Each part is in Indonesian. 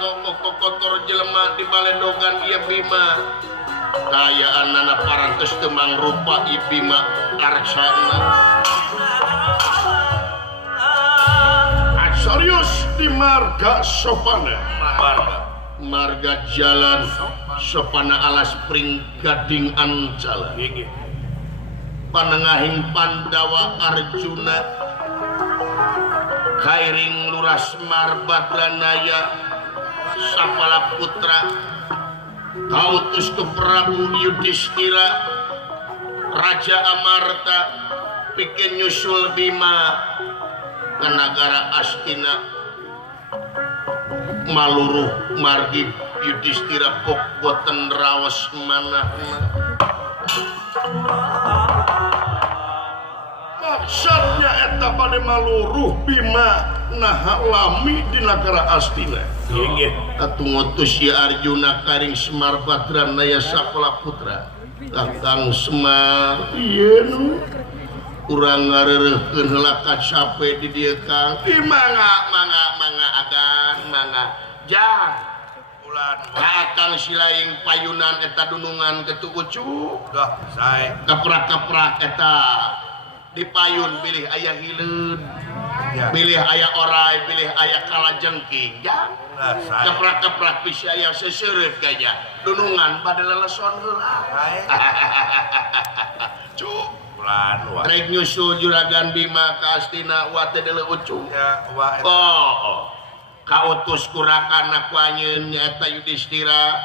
kotor jelema di baledogan ieu Bima kayaan anak parantos temang rupa Bima Arsana serius di marga Sopana marga jalan Sopana alas pring gading Ancala panengahing Pandawa Arjuna Kairing Luras Marbadranaya Sapala Putra kautus ke Prabu Yudhistira Raja Amarta bikin nyusul Bima ke negara Astina maluruh margi Yudhistira kok boten raos manahna maksudnya eta pada maluruh Bima nah lami di negara Astina atuh ngutus ya Arjuna Karing Semar Badranaya Sapala Putra Kakang Semar ieu nu urang ngareureukkeun heula kacape di dieu Kang mangga agan mangga jang ulan Kakang silaing payunan eta dunungan ketu ucuk dah sae keprak-keprak eta dipayun pilih aya hileud ya. Pilih aya orai pilih aya kalajengking jang keprak-keprak bisa aya seseureut gajah dunungan pada leleson heula cuk ulan rek nyusul juragan Bima ka Astina wa teh deuleu ucung ya wa kautus kurakana ku anjeun nyaeta Yudhistira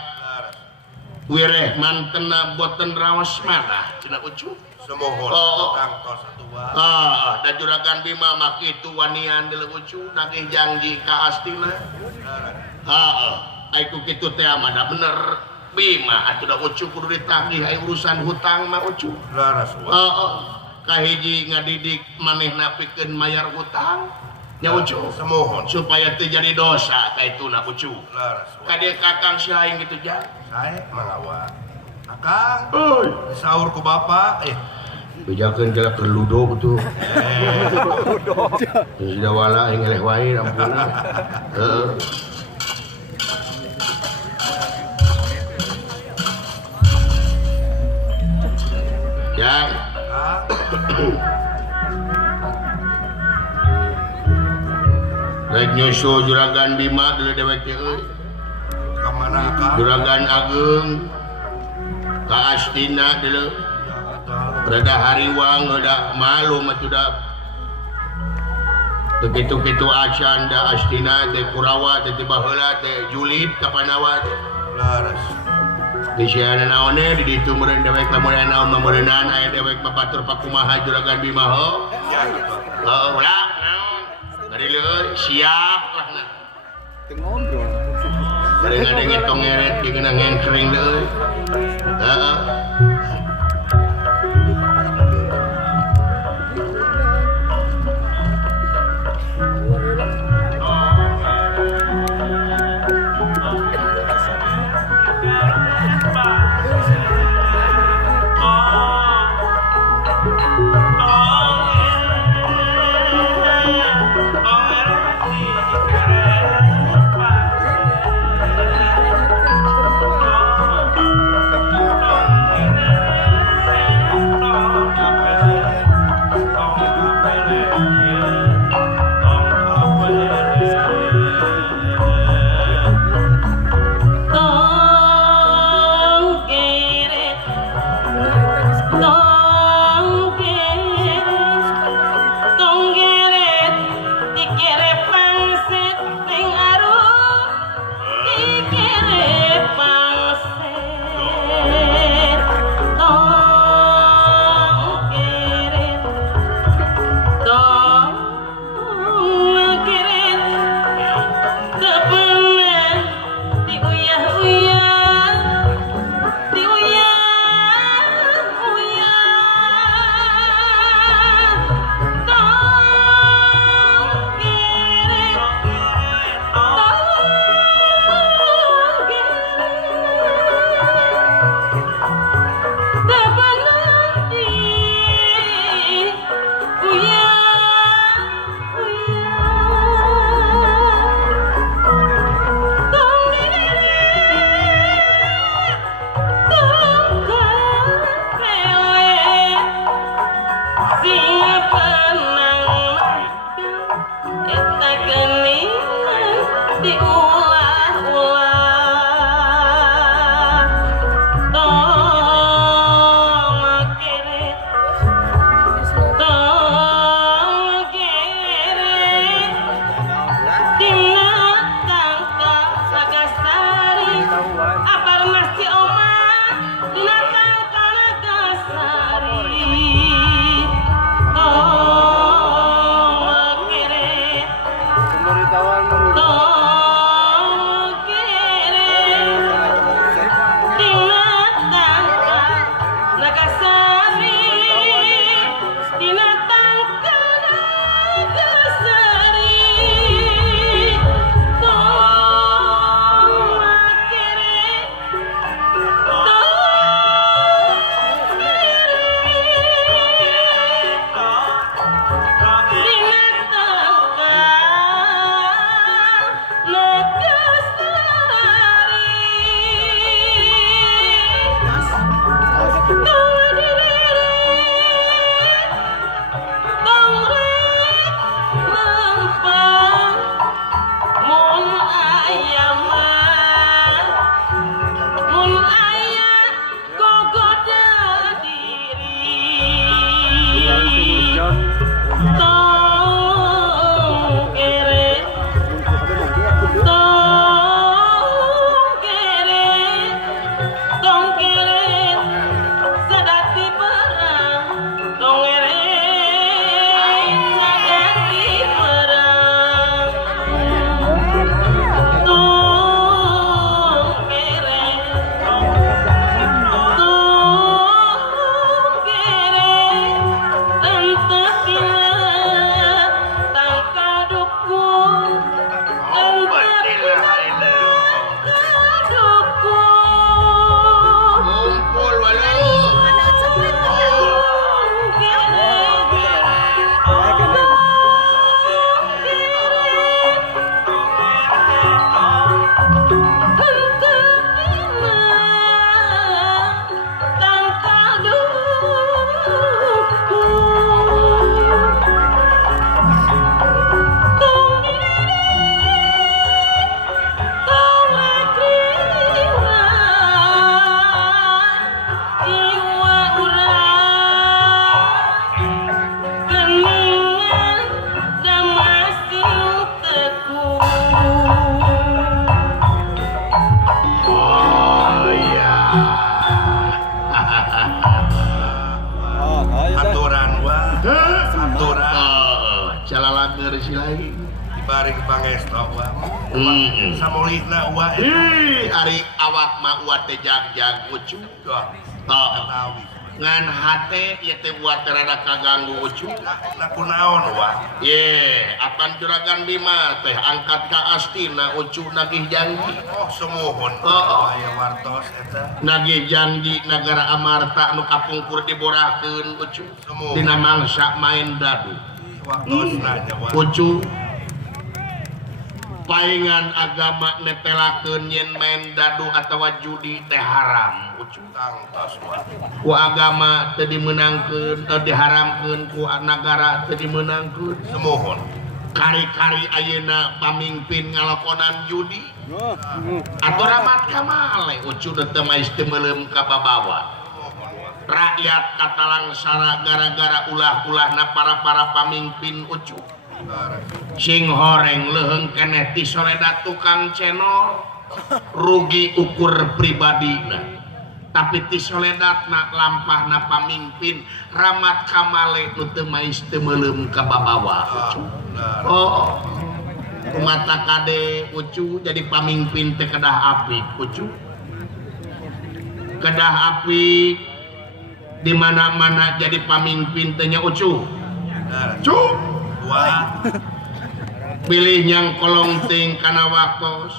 wireh mantena boten raos manah cenah ucung semohon tangtos atua da juragan Bima mah kitu wanian deuleu ucung nagih janji ka Astina aiku kitu teh mah da bener Bima atuh da ucung kudu ditagih aya urusan hutang mah ucung laras kahiji ngadidik manehna pikeun mayar hutang nya ucung semohon supaya teu jadi dosa kaituna ucung laras kade Kakang silaing kitu jang sae mangga Kakang euy saur ku Bapak bejakeun jalan keur ludo tuh ludo sudah wala yang eleh wae ampuna ya rek nyusul juragan Bima deuleu dewek teh euy ka mana Kang juragan Ageung ka Astina deuleu rada hariwang rada malu mah tuh da begitu-gitu acan da Astina teh Kurawa teh baheula teh julid ka Panawa teh laras di siana naonnya di ditu meureun dewek lamun aya naon mameureunnan aya dewek batur pakumaha juragan Bima ho ya ulah naon dari leuy siap lah na teu ngobrol dari ngadenge tong ngeret di geuna ngengkring deui heeh baring pangesta wa samolihna wa ari awak mah wa teh jag-jag ucu tawi ngan hate ieu teh buat rada kaganggu ucu na kunaon wa apan juragan Bima teh angkat ka astina ucu nagih janji semohon aya wartos eta nagih janji nagara Amarta anu kapungkur diborahkeun ucu dina mangsa main dadu waktosna nyawa ucu paingan agama netelakeun yen main dadu atawa judi teh haram ucu tangtos wa ku agama teu dimeunangkeun diharamkeun ku nagara teu dimeunangkeun semohon kari-kari ayeuna pamimpin ngalakonan judi atuh ramat ka male ucu teu mais teu meuleum ka babawa rakyat katalangsara gara-gara ulah-ulahna para pamimpin ucu sing horeng leuheung keneh ti soredat tukang cenol rugi ukur pribadina tapi ti soledatna lampahna pamimpin ramat kamale nu teu mais teu meuleum ka babawa kumata kade ucu jadi pamimpin teh kedah apik ucu kedah apik di mana-mana jadi pamimpin teh nya ucu pilih yang kolong ting kana waktos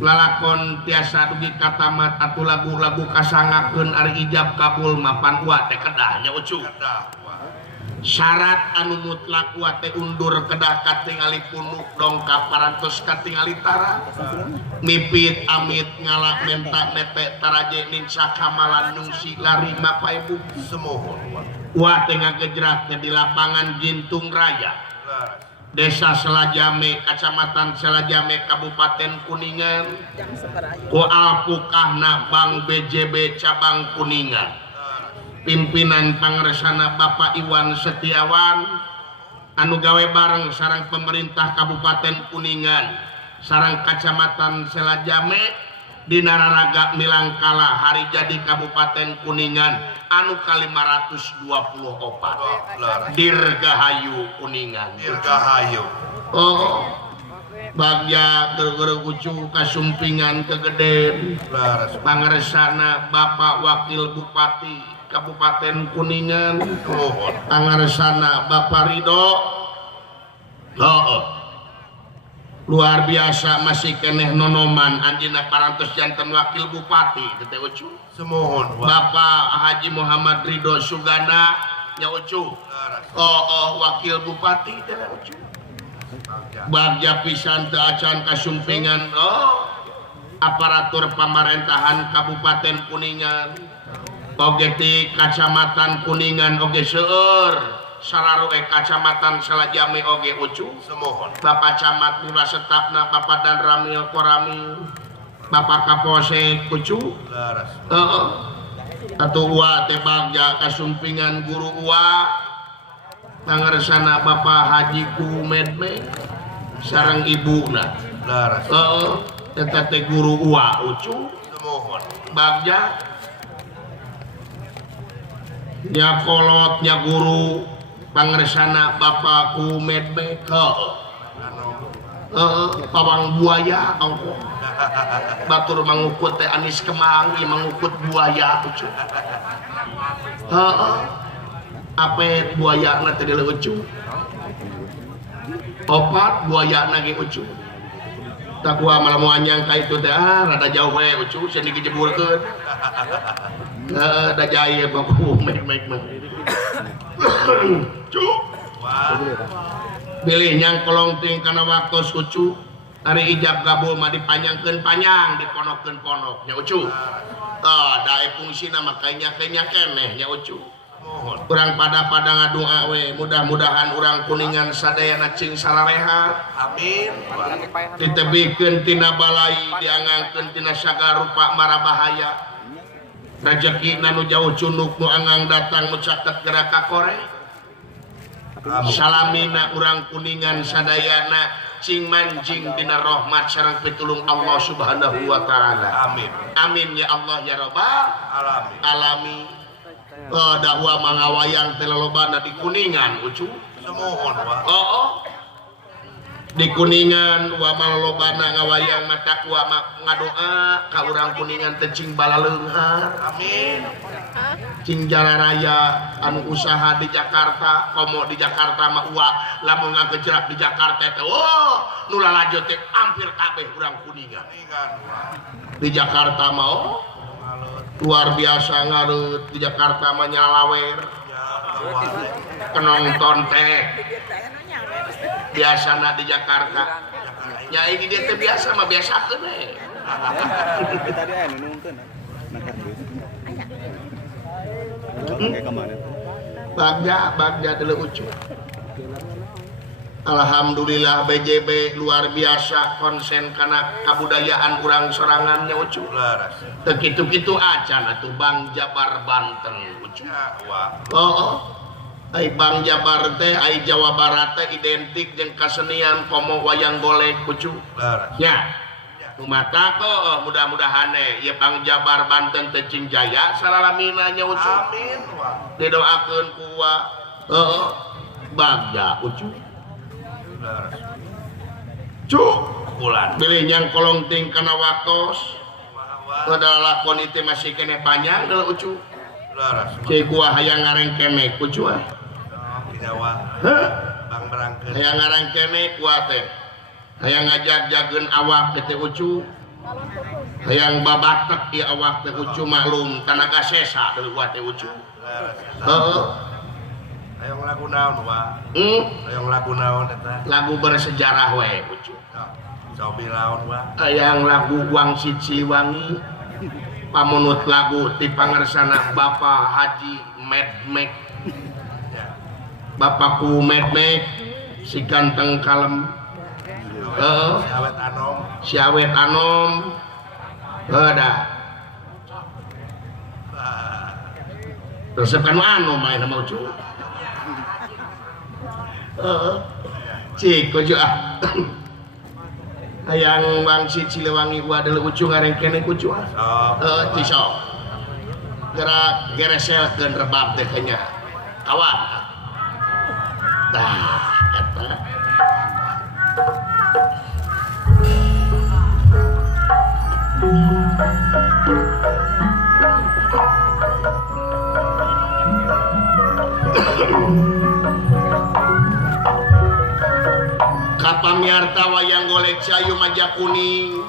lalakon tiasa dugi katamat atuh lagu-lagu kasangakeun ari ijab kabul mapan wa teh kedah nya ucu syarat anu mutlak wa teh undur kedah katingali punuk dongkap parantos katingali tara mipit amit ngalak mentak nete taraje nin sakamalan nungsi lari mapai bu semohon wa teh ngagejrak di lapangan Gintung Raya Desa Selajame Kecamatan Selajame Kabupaten Kuningan ku alpukahna Bank BJB cabang Kuningan pimpinan pangresana Bapak Iwan Setiawan anu gawe bareng sareng pemerintah Kabupaten Kuningan sareng Kecamatan Selajame dina raraga milangkala hari jadi Kabupaten Kuningan anu ka-524 Dirgahayu Kuningan Dirgahayu bagja gara-gara ucu kasumpingan kegeden pangresana Bapak Wakil Bupati Kabupaten Kuningan pangresana Bapak Ridho luar biasa masih keneh nonoman anjina parantos janten Wakil Bupati teh ucu semohon Bapak Haji Muhammad Ridho Sugana nya ucu Wakil Bupati teh ucu bagja pisan teu acan kasumpingan aparatur pamerintahan Kabupaten Kuningan oge ti Kacamatan Kuningan oge seueur sararoe Kacamatan Selajame oge ucu semohon Bapak Camat Mula Setapna Bapak Dan Ramil Korami Bapak Kapolsek ucu atuh wa teh bagja kasumpingan guru wa pangresana Bapak Haji Kumedme sareng ibuna eta teh guru wa ucu semohon bagja nya kolot nya guru pangresana Bapak Kumedme pawang buaya batur mangukut teh Anis Kemang mangukut buaya ucu apet buaya na teh ucu opat buaya na ge ucu tak gua malah mau anyang ka itu teh rada jauh we ucu sieun dijeburkeun da jaya baku mek mah cuk pilih nyang kolong ting kana waktos ucu ari ijab kabul mah dipanjangkeun panjang diponokkeun ponok nya ucu dae fungsina mah kanya keneh nya ucu urang pada ngadoa we mudah-mudahan urang Kuningan sadayana cing salareha amin ditebikeun tina balai diangangkeun tina sagala rupa marabahaya rezeki nu jauh cunduk nu angang datang nu caket gerak ka kore salamina urang Kuningan sadayana cing manjing dina rahmat sareng pitulung Allah Subhanahu wa taala amin amin ya Allah ya rabbal alamin dakwah mangawayang teh lolobana di Kuningan ucu semohon wa di Kuningan wa malobana ngawayang mata wa ngadoa ka urang Kuningan teh cing balaleunghar Amin. cing jalan raya anu usaha di Jakarta komo di Jakarta mah wa lamun ngagejrak di Jakarta teh oh nu lalajut teh hampir kabeh urang Kuningan di Jakarta mah oh luar biasa ngareut di Jakarta mah nyalawer penonton teh biasana di Jakarta ya ini dia teh biasa mah biasa kene tadi aya nungkeun bagja dulu ucu Alhamdulillah BJB luar biasa konsen karena kabudayaan urang sorangannya ucu begitu-gitu acan atuh Bang Jabar Banten ucu ai Bang Jabar teh ai Jawa Barat teh identik jeung kasenian komo wayang golek ucu nya mata kok mudah-mudahan ya Bang Jabar Banten teh cing jaya salalamina nya ucu amin didoakeun ku wa bagja ucu cuk bulan bilih nyang kolong ting kana waktos adalah lakon itu masih kene panjang dalam ucu cek gua hayang ngareng kene ucu Jawa Bang berangkat hayang ngareng kene gua teh hayang ngajak-jageun awak teh ucu hayang babatek ieu awak teh ucu maklum tanaga sesa deui gua teh ucu heeh hayang lagu naon wa hayang lagu naon eta lagu bersejarah we ucu sobi laon wa hayang lagu Wang Sici Wangi pamunut lagu ti pangersana Bapak Haji Medmek Bapakku Medmek si ganteng kalem si awet anom dah resep kan anom main nama ucu cik kucu ah hayang Bang si Cilewangi gua adalah ucu ngareng kene kucu ah cisok gerak gereselkeun rebab teh nya kawan tah eta kapamiarta wayang golek sayu Majak Kuning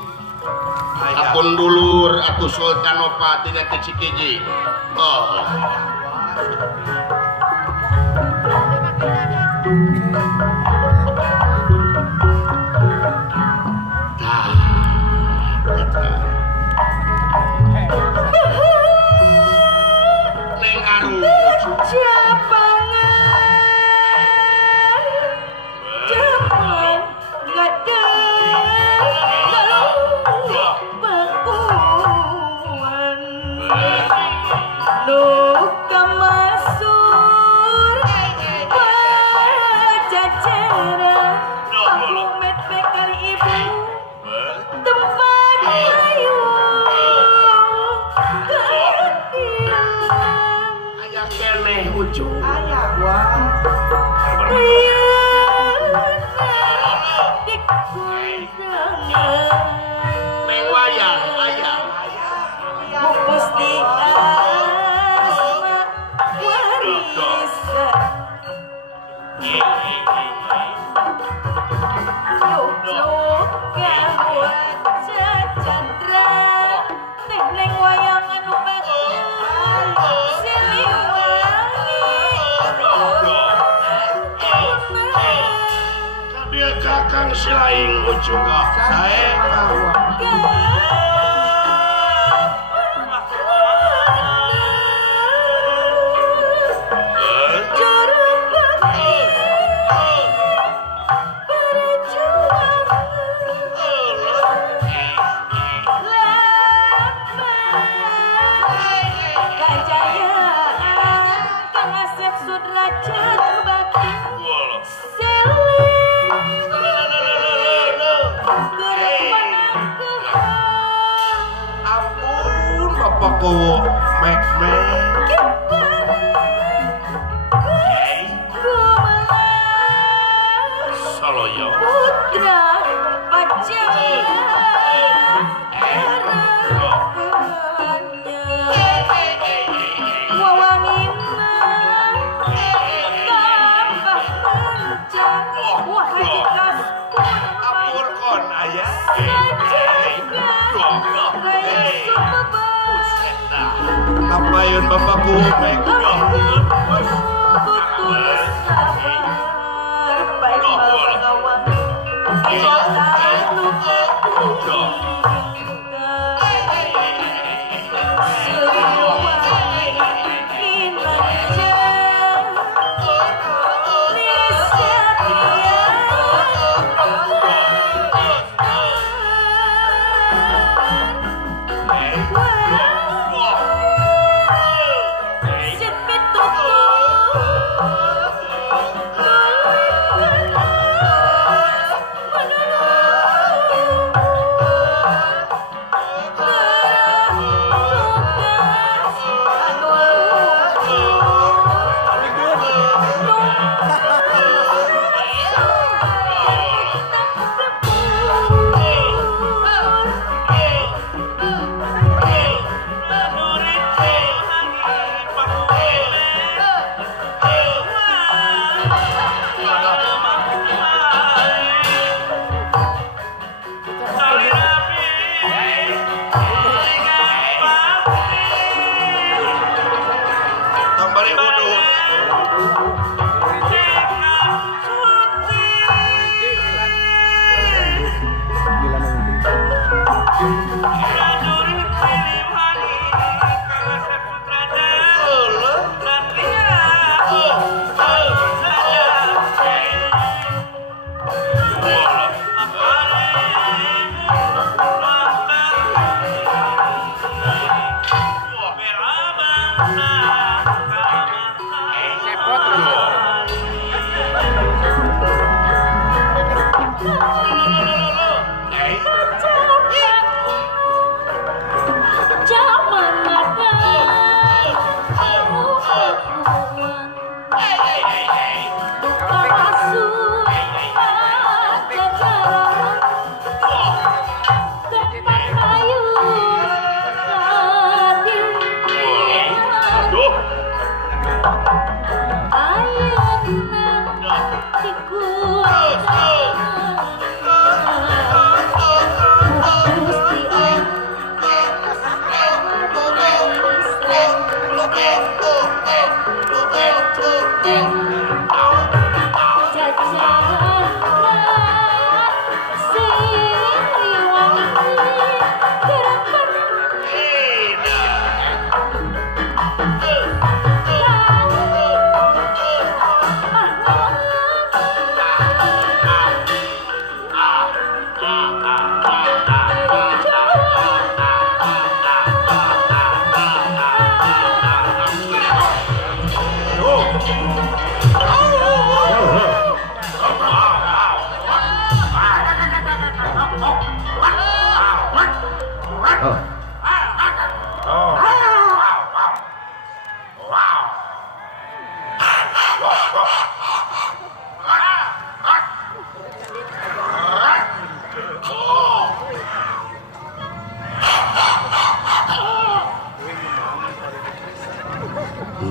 apun dulur atuh Sultanova tina teh Cikiji Neng Arum Kakang silaing ucu sae Kowo mek-mek Saloyo Ngapain bapakku mek?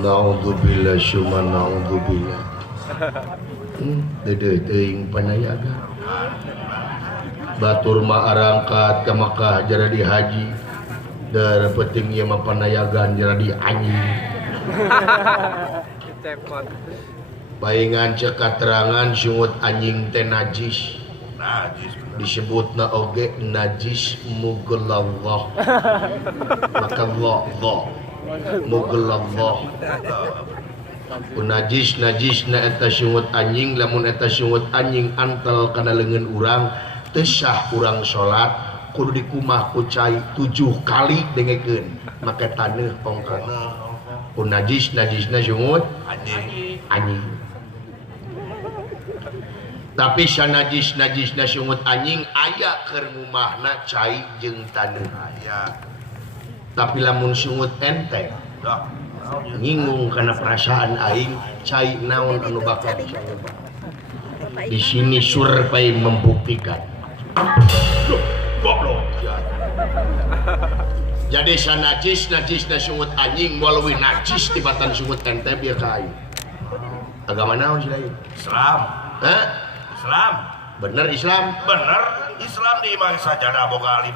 Naudzubillah syumma naudzubillah. Dede teuing panayaga. Batur mah arangkat ka Makkah jadi haji. Da penting ieu mah panayagan jadi anjing. Baingan cek katerangan sungut anjing teh najis. Disebutna oge najis mughalladhah. Maka Allah mughalladhah. Najis na eta sungut anjing, lamun eta sungut anjing antel kana leungeun urang teu sah urang salat kudu dikumah ku cai 7 kali dengekeun make taneuh ongkong. Najisna sungut anjing. Tapi sanajis-najisna sungut anjing aya keur ngumahna cai jeung taneuh aya. Tapi lamun sungut enteng ngingung karena perasaan aing cai naon anu bakal dicoba. Di sini survei membuktikan. Loh, goblok. Jadi sanajis sungut anjing melalui najis tibatan sungut ente biar kain. Agama naon sih lain? Islam. Hah? Islam. Bener Islam? Bener. Islam di imah sajadah boga 5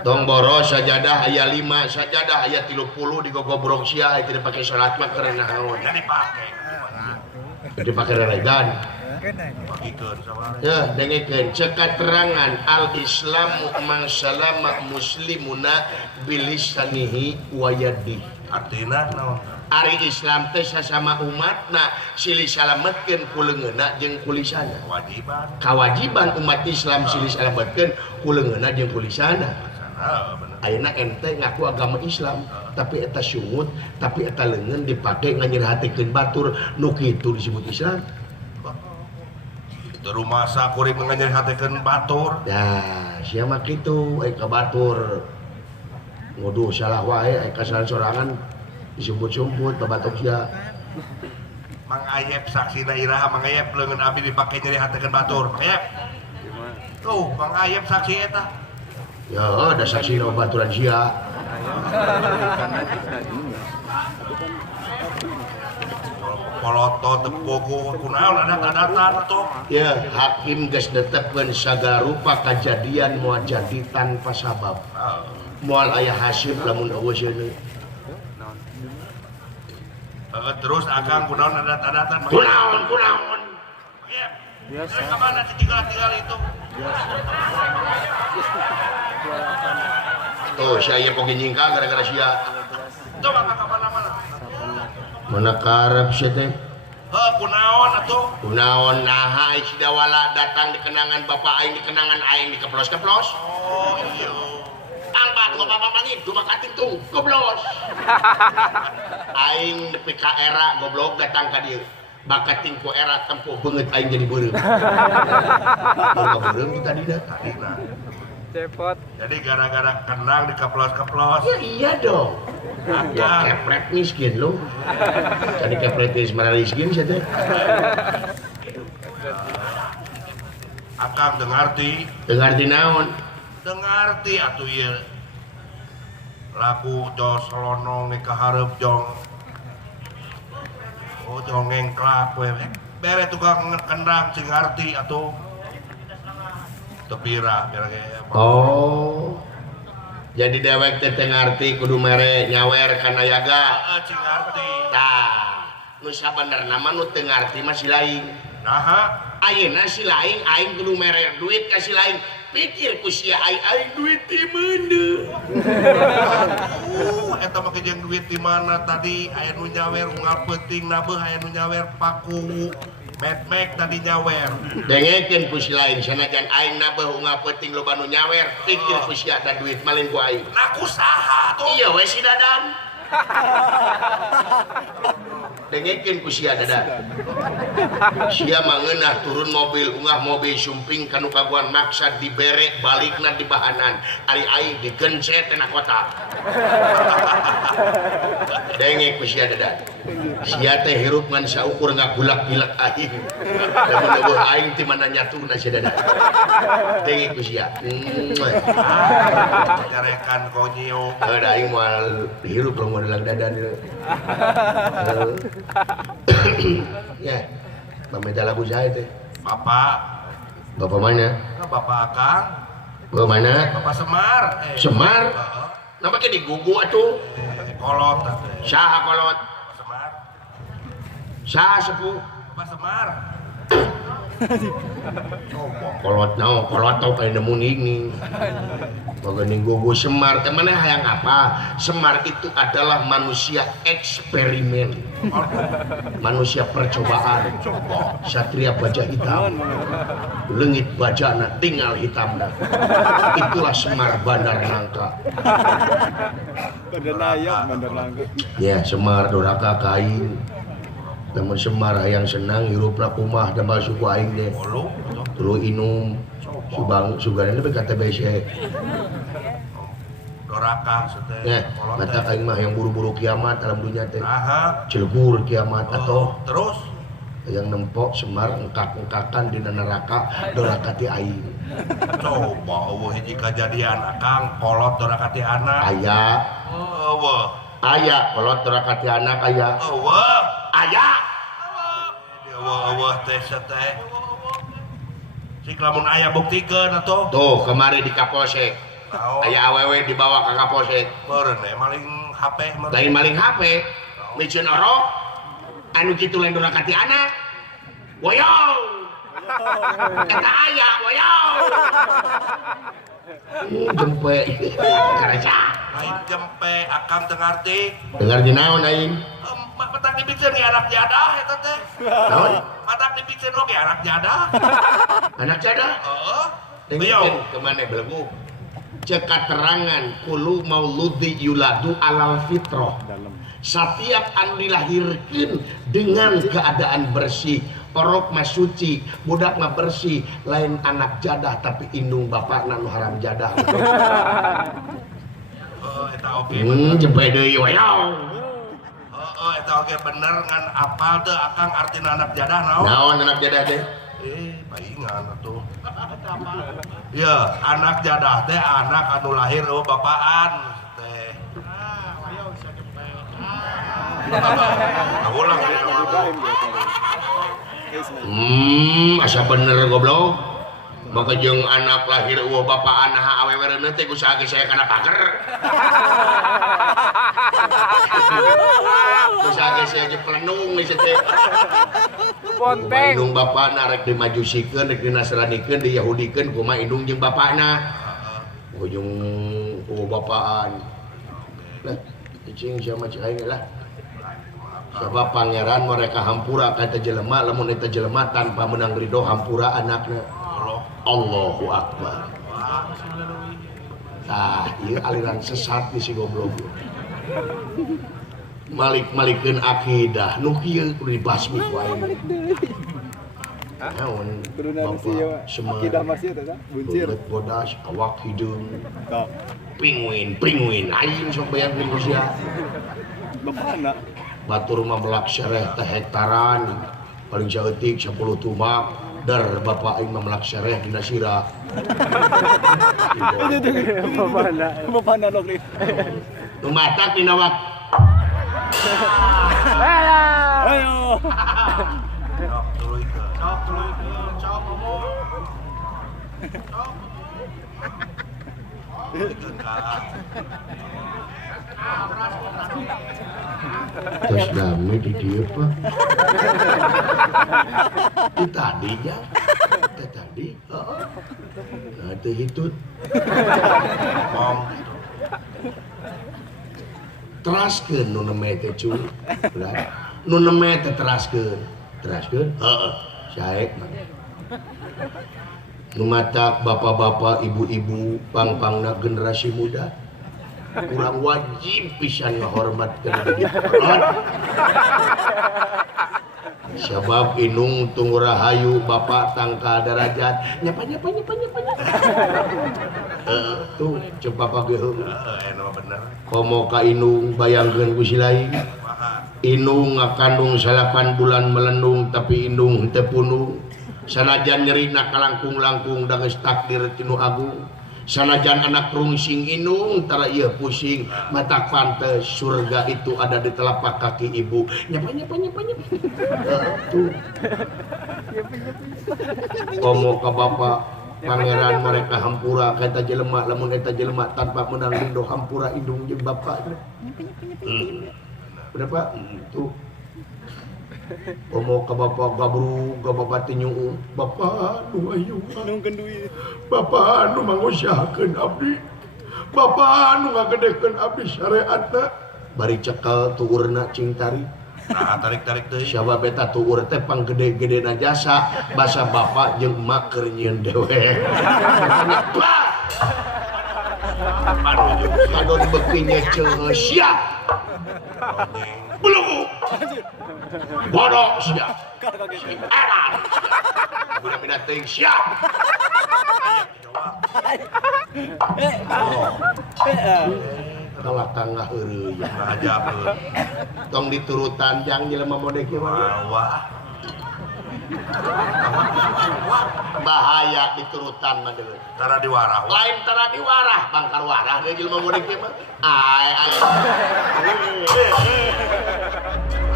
Tong boros sajadah aya 5 sajadah aya 30 digogobrok sia aya tidak pakai salat mah karena naon? Jadi pakai. Jadi pakai regan. Bagikeun sabaraha. Ya, dengekeun cek keterangan al-Islamu man salama muslimuna bilisanihi wa yadihi. Artina naon? Ari Islam teh sasama umatna silih salametkeun ku leungeunna jeung ku lisanna. Kewajiban. Kewajiban umat Islam silih salametkeun ku leungeunna jeung ku lisanna. Bener. Ayeuna ente ngaku agama Islam, tapi eta sungut, tapi eta leungeun dipake nganyerhatekeun batur, nu kitu disebut Islam. Itu rumah sakuring nganyerhatekeun batur. Ya, sia mah kitu aya ka batur. Ngudu salah wae aya kasalahan sorangan disumput-sumput babatok sia. Mang Ayep saksina iraha Mang Ayep leungeun abdi dipake nyerihatekeun batur. Mang Ayep. Tuh, Mang Ayep saksi eta. Ya, ada saksi na baturan sia. Poloto tepuku kunaon adat-adatan tuh. Ya, hakim geus netepkeun sagala rupa kajadian moal jadi tanpa sabab. Moal aya hasil lamun eueuh sieun. Terus akang kunaon adat-adatan. Kunaon? Ayep. Biasa. Kemana tinggal itu? Tuh, saya pogi nyingkang gara-gara sia. Tuh maka kemana-mana. Mana karep sia teh? Kunaon atuh? Kunaon naha sidawala datang di kenangan bapak aing di kenangan aing dikeplos-keplos. Oh iya. Angbat gua papa mangit cuma katingtung goblos. Aing nepi ka era goblok datang ka dieu. Bakat tingku era tempuh beungeut aing jadi beureum. Beureum kita dina. Cepot. Jadi gara-gara kenang dikeplos-keplos. Ya iya dong. Ya kepret miskin lo. Tadi kepret miskin sia teh. Akang dengarti. Dengarti naon? Dengarti atuh ieu. Laku jos lonong nikah hareup jong. Oh jong ngengklak we. Bere tukang kendang sing ngarti atuh. Tepira bere ge. Oh. Jadi dewek teh ngarti kudu mere nyawer kana yaga. Heeh, cing ngarti. Tah, nu sabenerna mah nu teu ngarti mah si lain. Naha? Ayeuna si lain aing kudu mere duit ka si lain. Pikir ku sia aing duit di mana? Eta mah jeung duit di mana tadi aya nu nyawer unggal peuting nabeuh aya nu nyawer paku. Met-mek tadi nyawer. Dengekeun ku si lain sanajan aing nabeuh unggal peuting loba nu nyawer, pikir ku sia ada duit malin ku aing. Naku saha tuh? Iya we si Dadan. Dengekeun ku sia Dadan. Sia mangeunah turun mobil ungah mobil sumping kanu kaguan maksa dibere balikna di bahanan. Ari aing digencet tina kota. Denge ku sia Dadan. Sia teh hirup ngan saukur ngagulak-gilak aing. Lamun eueuh aing ti mana nyatuna sia Dadan. Denge ku sia. Nyarekan konyo. Da aing moal hirup lamun modelang Dadan ieu. Ya, pameda lagu saya teh. Bapak. Bapak mana? Bapak Akang. Bapak mana? Bapak Semar. Semar? Nama ke digugu atuh. Kolot atuh. Saha kolot? Bapak Semar. Saha sepuh? Bapak Semar. Kolot naon? Kolot tau kayak nemu ningning. Bagaimana gugu Semar? Temannya hayang apa? Semar itu adalah manusia eksperimen. Manusia percobaan. Satria baja hitam. Leungit bajana tinggal hitamna. Itulah Semar Bandar Nangka. Bandar Nangka. Ya, Semar doraka kain. Namun Semar yang senang hirupna kumah dan suku aing deh. Tulu inum. Subang sugarana berkata BC. Doraka teh. Ya, mata aing mah yang buru-buru kiamat dalam dunia teh. Aha. Cilgur kiamat atau Terus yang nempok Semar engkak-engkakan di neraka dorakati aing. Coba eueuh hiji kejadian akang kolot dorakati anak. Aya Eueuh. aya kolot dorakati anak aya. Eueuh. Aya. Eueuh teh teh. Sik lamun aya buktikeun atuh. Tuh kemari di Kapolsek. Naon? Aya awewe dibawa ke Kapolsek. Meureun maling HP meureun. Lain maling HP. Micin orok. Anu kitu lain dorakati anak. Woyong. Kata aya woyong. Jempe. Karaca. Lain jempe akang teu ngarti. Dengar di naon aing? Matak dipikeun ge anak jadah eta teh. Naon? Matak dipikeun oge anak jadah. Anak jadah. Heeh. Dengerin kemana belegu? Cek keterangan kulu mauludi yuladu alal fitroh. Setiap anu dilahirkan dengan keadaan bersih, orok mah suci, budak mah bersih, lain anak jadah tapi indung bapak nu haram jadah. Eta oge. Jempe deui wayong. Eta oge bener ngan apal teu akang artina anak jadah naon? Naon anak jadah teh? Paingan atuh. Ya, anak jadah teh anak anu lahir eueuh bapaan teh. Ulang Asa bener goblok. Maka jeung anak lahir eueuh bapaan nah awewereunna teh usaha ge saya kana pager. Usaha ge saya ge pelenung geus teh. Ponteng. Indung bapana rek dimajusikeun, rek dinasranikeun, diyahudikeun kumaha indung jeung bapana. Ujung bapaan. Lah, cing sama cing aing lah. Sebab pangeran mereka hampura kata jelema lamun eta jelema tanpa menang ridho hampura anakna. Allahu Akbar. Tah, ieu aliran sesat di si goblok. Malik-malikeun akidah nu kieu kudu dibasmi ku aing. Naon? Akidah masih eta buncir. Bodas awak hidung. Pinguin aing sok bayangkeun ku sia. Bapana. Batur mah melak sereh teh hektaran paling saeutik 10 tumak dar bapak aing mah melak sereh dina sirah. Bapana dok nih. Nu matak dina wak. Ayo. Terus dami di dia apa? Itu tadinya, itu tadi. Nah, itu hitut. Teraskeun nu neme teh cuy. Nu neme teh teraskeun. Heeh. Saek mah. Nu matak bapak-bapak, ibu-ibu, pang-pangna generasi muda. Kurang wajib pisan ngahormatkeun didikan. Sebab inung tunggu rahayu bapak tangka derajat nyapa. Tuh coba pageuh. bener. Komo ka inung bayangkeun ku si lain. Inung ngakandung 8 bulan melendung tapi indung teu punung. Sanajan nyerina kalangkung-langkung da geus takdir tinu agung. Sanajan anak rungsing inung tara ieu pusing matak pantes surga itu ada di telapak kaki ibu. Nyapa. Tuh. Komo ka bapak pangeran mereka hampura kata jelema lamun eta jelema tanpa menang ridho hampura indung jeung bapak. Berapa? Tuh. Komo ka bapak gabru ka bapak tinyu bapak nu ayu Nungkeun duit. bapak nu mangusyahakeun abdi bapak nu ngagedekeun abdi syariatna bari cekel tuurna cing tari. Nah, tarik deui. Siapa beta tuur teh panggede-gedena jasa basa bapak jeung emak keur nyieun dewe. Padon beuki nyeceul sia. Belum. Bodoh sia. Eran. Budak-budak teuing sia. Tolak tangga heureuy Ajabeun. tong diturutan jang jelema mode kieu mah. Wah. bahaya diturutan mah deui. Tara diwarah. Lain tara diwarah, bangkar warah deui jelema murid teh mah. Ai.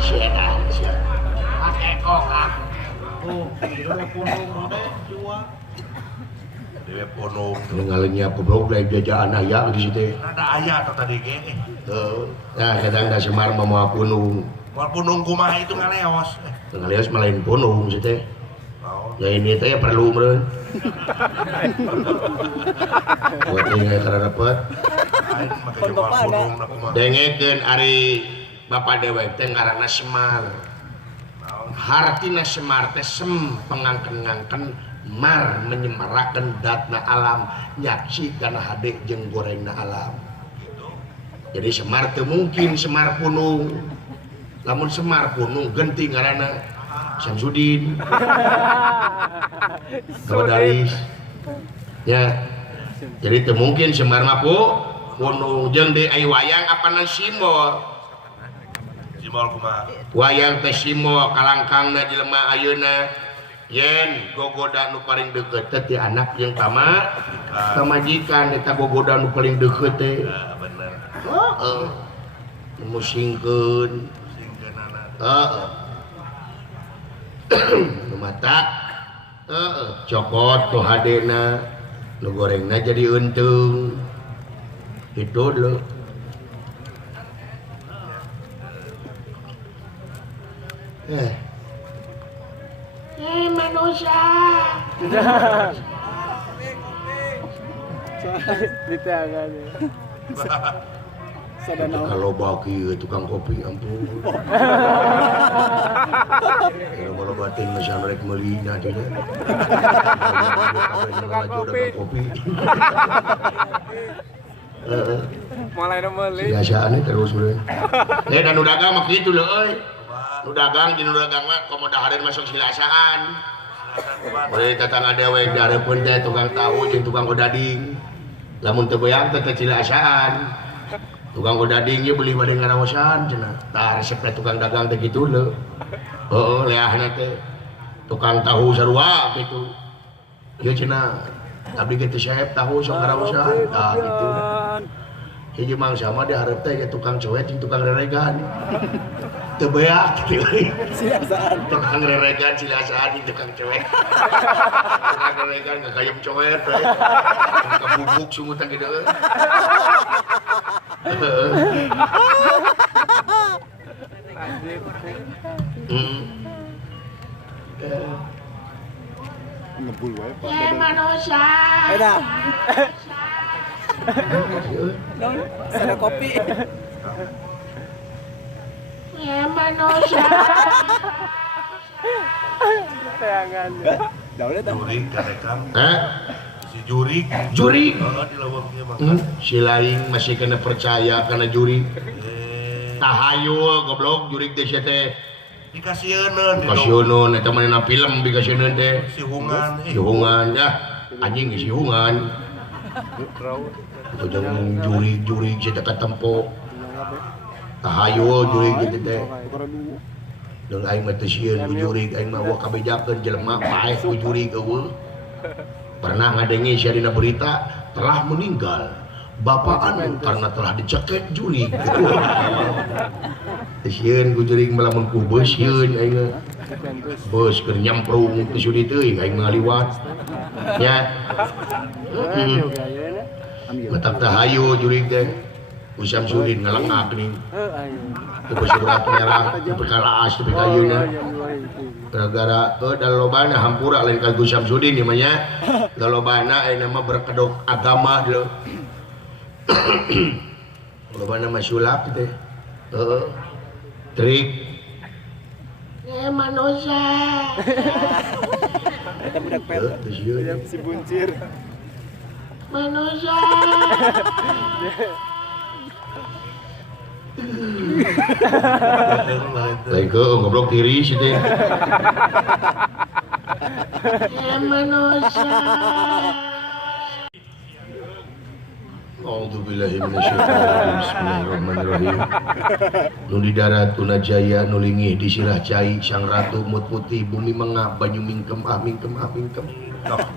Sian. Pakai kokak. Oh, dewe punung teh dua. Dewe punung. Ningalinya goblok lain jajaan aya di situ. Rada aya atau tadi ge. Tuh. Nah, kadang da Semar mah moal punung. Moal punung kumaha itu ngaleos. Ngalias malain punung situ. Oh. Ya ini teh perlu meureun. Buat ini karena dapat. Lain make moal punung na kumaha. Dengekeun ari Bapak dewek teh ngaranna Semar. Hartina Semar teh sem pengangken-ngangken mar menyemarakeun datna alam nyaksi kana hade jeung gorengna alam. Jadi Semar teu mungkin Semar punung. Lamun Semar punung genti ngaranna Samsudin. Kawadaris. Ya. Jadi teu mungkin Semar mah punung jeung di ai wayang apana simbol. Simbol kumaha? Wayang teh simbol kalangkangna jelema ayeuna yen gogoda nu paling deukeut teh ti anak jeung kamajikan eta gogoda nu paling deukeut teh. Ya bener. Heeh. Musingkeun. Singkeun anak. Heeh. Nu matak. Heeh, cokot tu hadena. Nu gorengna jadi untung. Itu lo. Manusia. Diteangan ya. Sadana. Kalau bagi tukang kopi ampun. Kalau batin masih mereka melina dia. Tukang kopi. Mulai nemeli. Biasaannya terus bro. Dan dagang mah gitu loh, nu dagang di nu dagang mah komoda hareun masuk silasaan. Bari tetangga dewe dihareupeun teh tukang tahu jeung tukang godading. Lamun teu beuyang teh silasaan. Tukang godading ieu beli bade ngaraosan cenah. Tah resepna tukang dagang teh kitu leuh. Heeh, leahna teh tukang tahu sarua kitu. Ieu cenah. Abdi kitu saeb tahu sok ngaraosan. Tah kitu. Hiji mangsa mah dihareup teh tukang cowet jeung tukang reregan. Teu beak kitu. Siasaan. Tukang reregan silasaan jeung tukang cowet. Tukang reregan ngakayem cowet we. Kabubuk sumutan kitu. Ngebul wae Pak. Manusia. Eta. Sada kopi. Manusia. Teangan. Daulnya tah. Jurik kadekang. Hah? Si jurik. Juri. Heeh, di leuweung ieu mah. Si lain masih kena percaya karena juri. Tahayul goblok juri teh sia teh. Dikasieun di Kasieun eta manehna film dikasieun teh. si hungan. Sihungan ya. Anjing geus sihungan. Jeung juri sia teh katempo. Tahayul juri kitu teh. Jeung aing mah teu sieun ku juri, aing mah wah kabejakeun jelema paeh ku juri eueuh. Pernah ngadengi sia dina berita telah meninggal Bapak Anu karena telah dicekek juri. Sieun ku juri melamun ku beus sieun aing. Beus keur nyamprung ke sudi teuing aing ngaliwat. Nya. Matak tahayu juri teh. Usam Sudin ngalengak nih. Teu surat merah, teu kalaas, teu kayuna. Gara-gara dalobana hampura lain ka Gus Samsudin ieu mah nya. Dalobana aya nama berkedok agama deu. Dalobana mah sulap teh. Heeh. Trik. Manusia. Eta budak pet. Si buncir. Manusia. Lain ke goblok tiris teh. Manusia. A'udzubillahi minasyaitonir Bismillahirrahmanirrahim. Nu di darat tuna jaya nu linggih di sirah cai sang ratu mut putih bumi mengap banyu mingkem mingkem mingkem.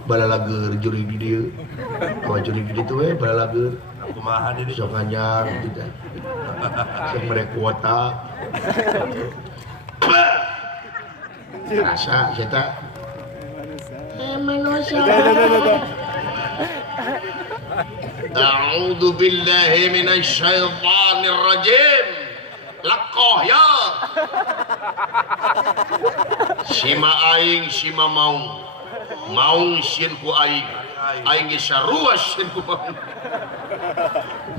Balalager juri di dieu. Kawa juri di dieu we balalager. Kumaha deui Sok nganyang gitu. Sok merek kuota. Rasa eta manusia. A'udzu billahi minasyaitonir rajim. Lakoh ya. Sima aing sima maung. Maung sieun ku aing. Aing ge sarua sieun ku maung.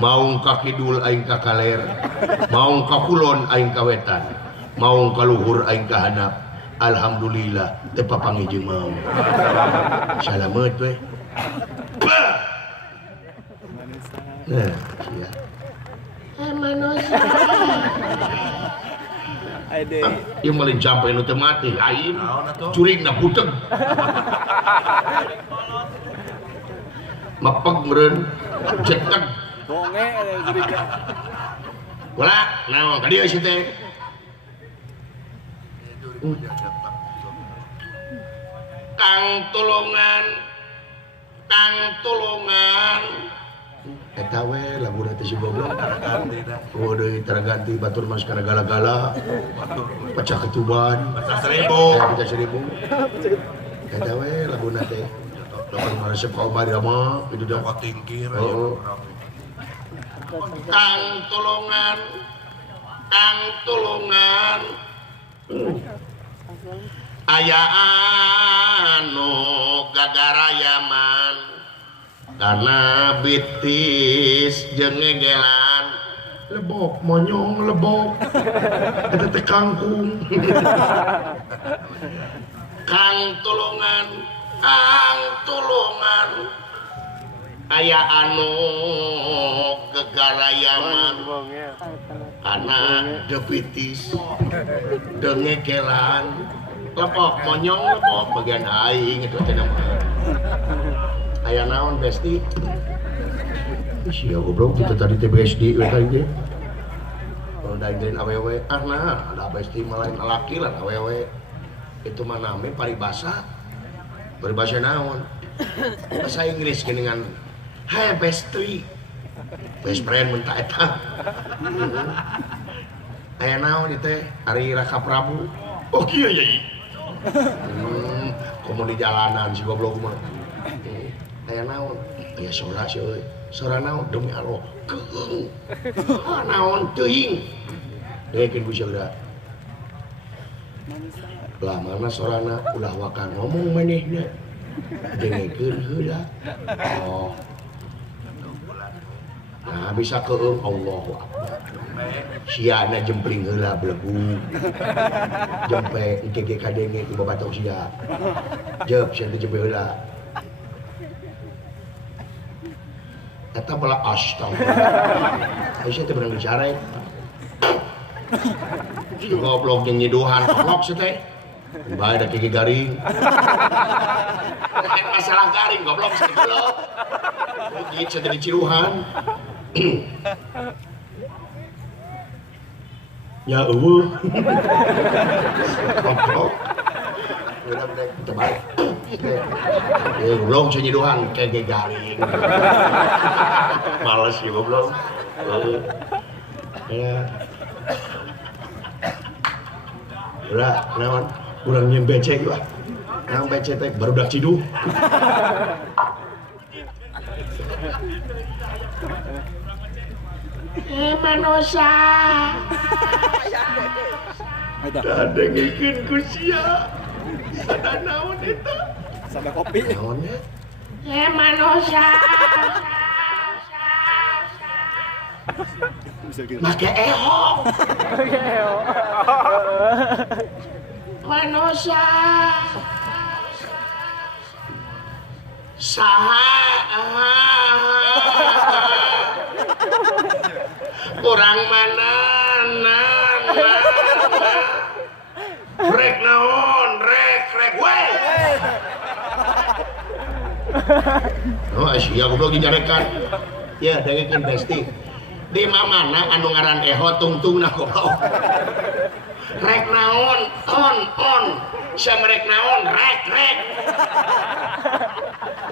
Maung ka kidul aing ka kaler. Maung ka kulon aing ka wetan. Maung ka luhur aing ka handap. Alhamdulillah teu papanggih jeung maung. Salamet we. Nah, iya. Manusia. Ade. Ieu malin sampai nu teu mati aing. naon atuh Curingna puteg. Mapeg meureun jeteg. Bonge ada juriga. Wala, naon ka dieu si teh? Kang tulungan. Eta we laguna teh si goblok. ganti dah Oh deui taraganti batur mas kana gala-gala. Pecah ketuban. Pasar Seribu Pecah seribu. Eta we laguna teh. Dokter maresep ka Omar mah kitu dah. kok tingkir Oh. Kang tulungan. Aya anu gagarayaman karena bitis jeung ngegelan lebok monyong lebok eta teh kangkung. Kang tulungan aya anu gegarayaman Bonge. karena depitis dengekelan lepok monyong lepok bagian aing itu teh nama aya naon besti sia goblok kita tadi teh besti we kan ge kalau dain awewe nah ada besti malain laki lah awewe itu mah name paribasa naon bahasa Inggris dengan hey bestri best friend mentah eta. Aya naon ieu teh Ari Raka Prabu. Oh kieu ya. Komo di jalanan si goblok mah. Aya naon? Aya sora sih euy. Sora naon demi Allah. Keung. Naon teuing. Dekeun ku saudara. Lah mana sorana ulah wakan ngomong manehna. Dengekeun heula. Oh. Nah bisa keung Allahu Akbar. Siana jempling heula belegu. Jempe engke kadenge ku babatok sia. Jeup sia teh jempe heula. Eta bala astagfirullah. Aisyah teh berenang bicara. Goblok jeung nyiduhan goblok sia teh. Bae da kiki garing. Kan masalah garing goblok sia goblok. Begitu sia teh ciruhan. Ya eueuh. Goblok. Udah tebal. Goblok sia nyiduhan kege garing. Males ya goblok. Ya. Udah, naon? Urang nyeun becek wah. Nang becek teh barudak ciduh. Manusia. Kadengikeun ku sia. Sada naon eta? Sada kopi. Naonnya? Manusia. Bisa gitu. Make ehok. Manusia. Saha? Kurang mana? Rek naon? Rek we. Oh, Asia goblok dijarekan. Ya dengekeun besti. Di mana anu ngaran Eho tungtung na goblok. Rek naon on samerek naon rek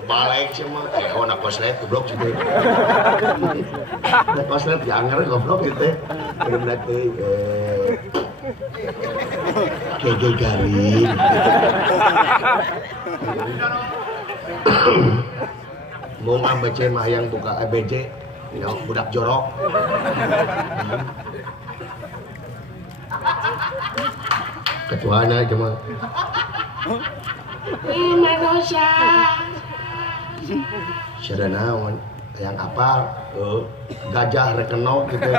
balik semua Eho na koslet goblok gitu. Na koslet janger goblok gitu. Bener-bener kege garing. Mau ngambece mah yang buka ABJ budak jorok. Ketuana cuma manusia sudah naon yang apa gajah rekenok gitu.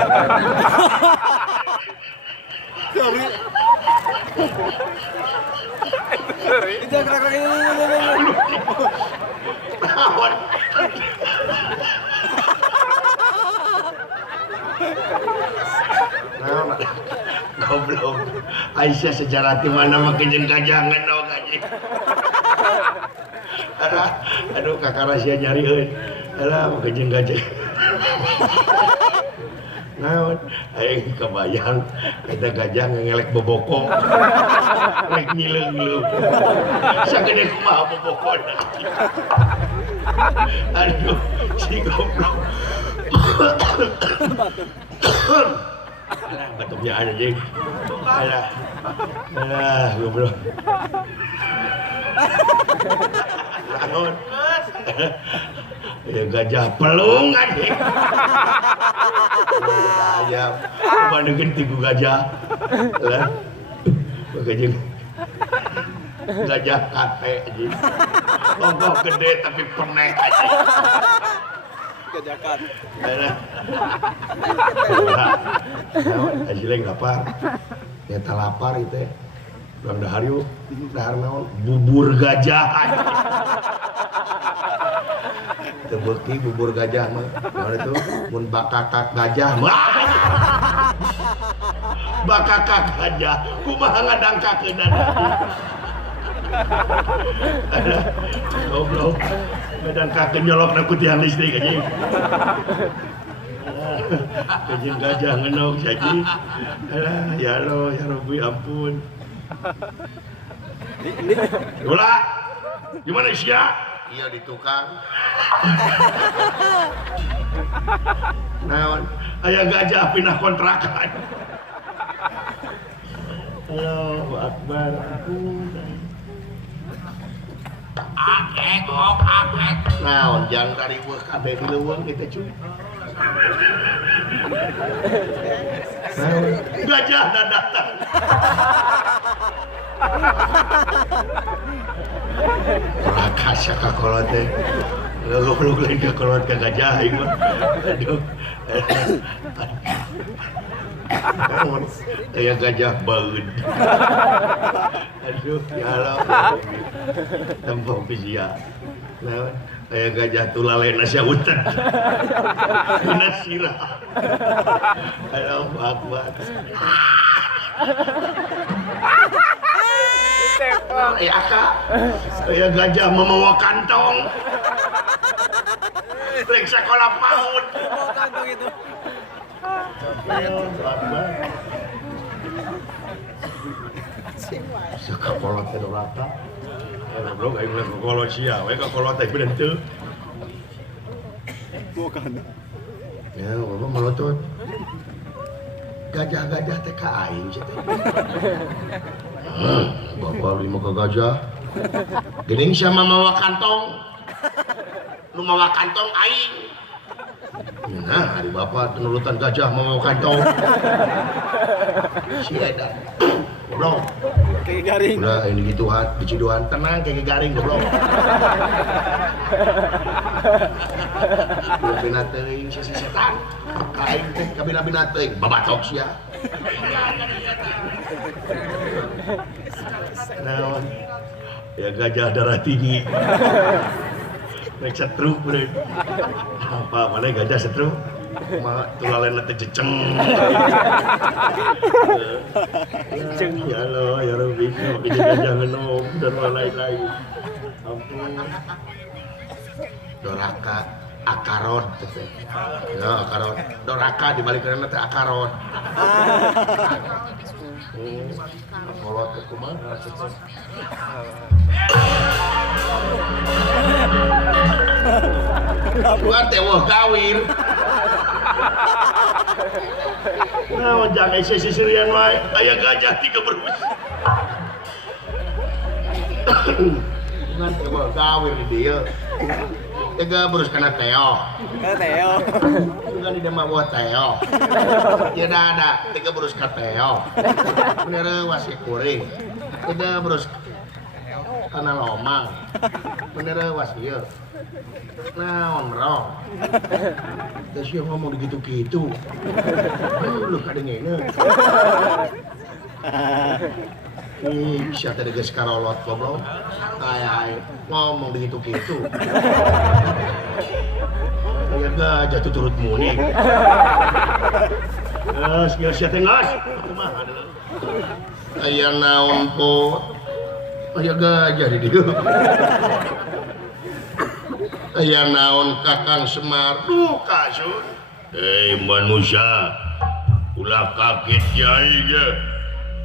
Naon goblok Aisyah sejarah di mana makin gajah ngenok aja. Aduh kakak rahasia nyari euy. Alah makin gajah. Naon aing kebayang eta gajah ngelek boboko. Rek ngileung-ngileung. Sagede kumaha bobokona. Aduh si goblok. Alah, batuknya ada jeng. Alah, goblok. Naon? Ya gajah pelung anjing. Ayam, bandengkeun ti ku gajah. Lah. Gajah. Gajah kate anjing. Ongkoh gede tapi penek anjing. Kejakan. Ajileng lapar. Nyata lapar itu ya. Ulang dahar yuk. Dahar naon? Bubur gajah. Terbukti bubur gajah mah. Naon itu? Mun bakakak gajah mah. Bakakak gajah. Kumaha ngadangkakeun ada. Goblok. Kadang kakek nyolok na kutihan listrik aja. Kajin gajah ngenok saja. Alah, ya Allah, ya Rabbi ampun. Dola, gimana Isya? Iya di tukang. Naon, aya gajah pindah kontrakan. Allahu Akbar. Akek. Naon jangan dari weuh kabeh di leuweung kita cuy. Gajah datang. Kasih kakolot teh. Goblok lain kakolot ka gajah ieu mah. Aduh. Kayak gajah baud. Aduh, ya Allah. Tempok pisia. Nah, kayak gajah tulalena syautan. Dina sirah. Allahu Akbar. Ya kak, kayak gajah membawa kantong. Rek sekolah PAUD. Membawa kantong itu. Suka kolot teh dorata. Goblok aing mah kolot sia, we ka kolot teh bener teu. Bukan. Ya, bapak melotot. Gajah-gajah teh ka aing sia teh. Bapak lima ke gajah. Geuning sama mawa kantong. Nu mawa kantong aing. Nah, hari bapak penurutan gajah mau kantong. Si Eda. Goblok. Kayak garing. Udah ini gituan, biciduan tenang kayak garing goblok. Bina teuing si setan. Kain teh kabina-bina teuing babatok sia. Naon? Ya gajah darah tinggi. Naik setruk bener. Apa mana gajah setruk? Mah tulalena teh jeceng. Ya Allah, ya Rabbi, ini gajah ngenom dan lain-lain. Ampun. Doraka akaron ya akaron doraka dibalikan teh akaron kolot teh kumaha gua teh wah kawir nah jangan sisirian wae aya gajah ti keberus ngan teh wah kawir di dieu tega berus kana teo kan di mah buat teo ya ada tega berus ka teo bener wasi kuring tega berus kana lomang bener wasi ieu naon rong terus yang ngomong gitu-gitu lu kadengeuna bisa tadi geus karolot goblok kayak ngomong gitu-gitu ya gajah tuh turut muni gas teh gas kumaha aya naon po aya gajah di dieu aya naon Kakang Semar duh kasun manusia ulah kaget jai ge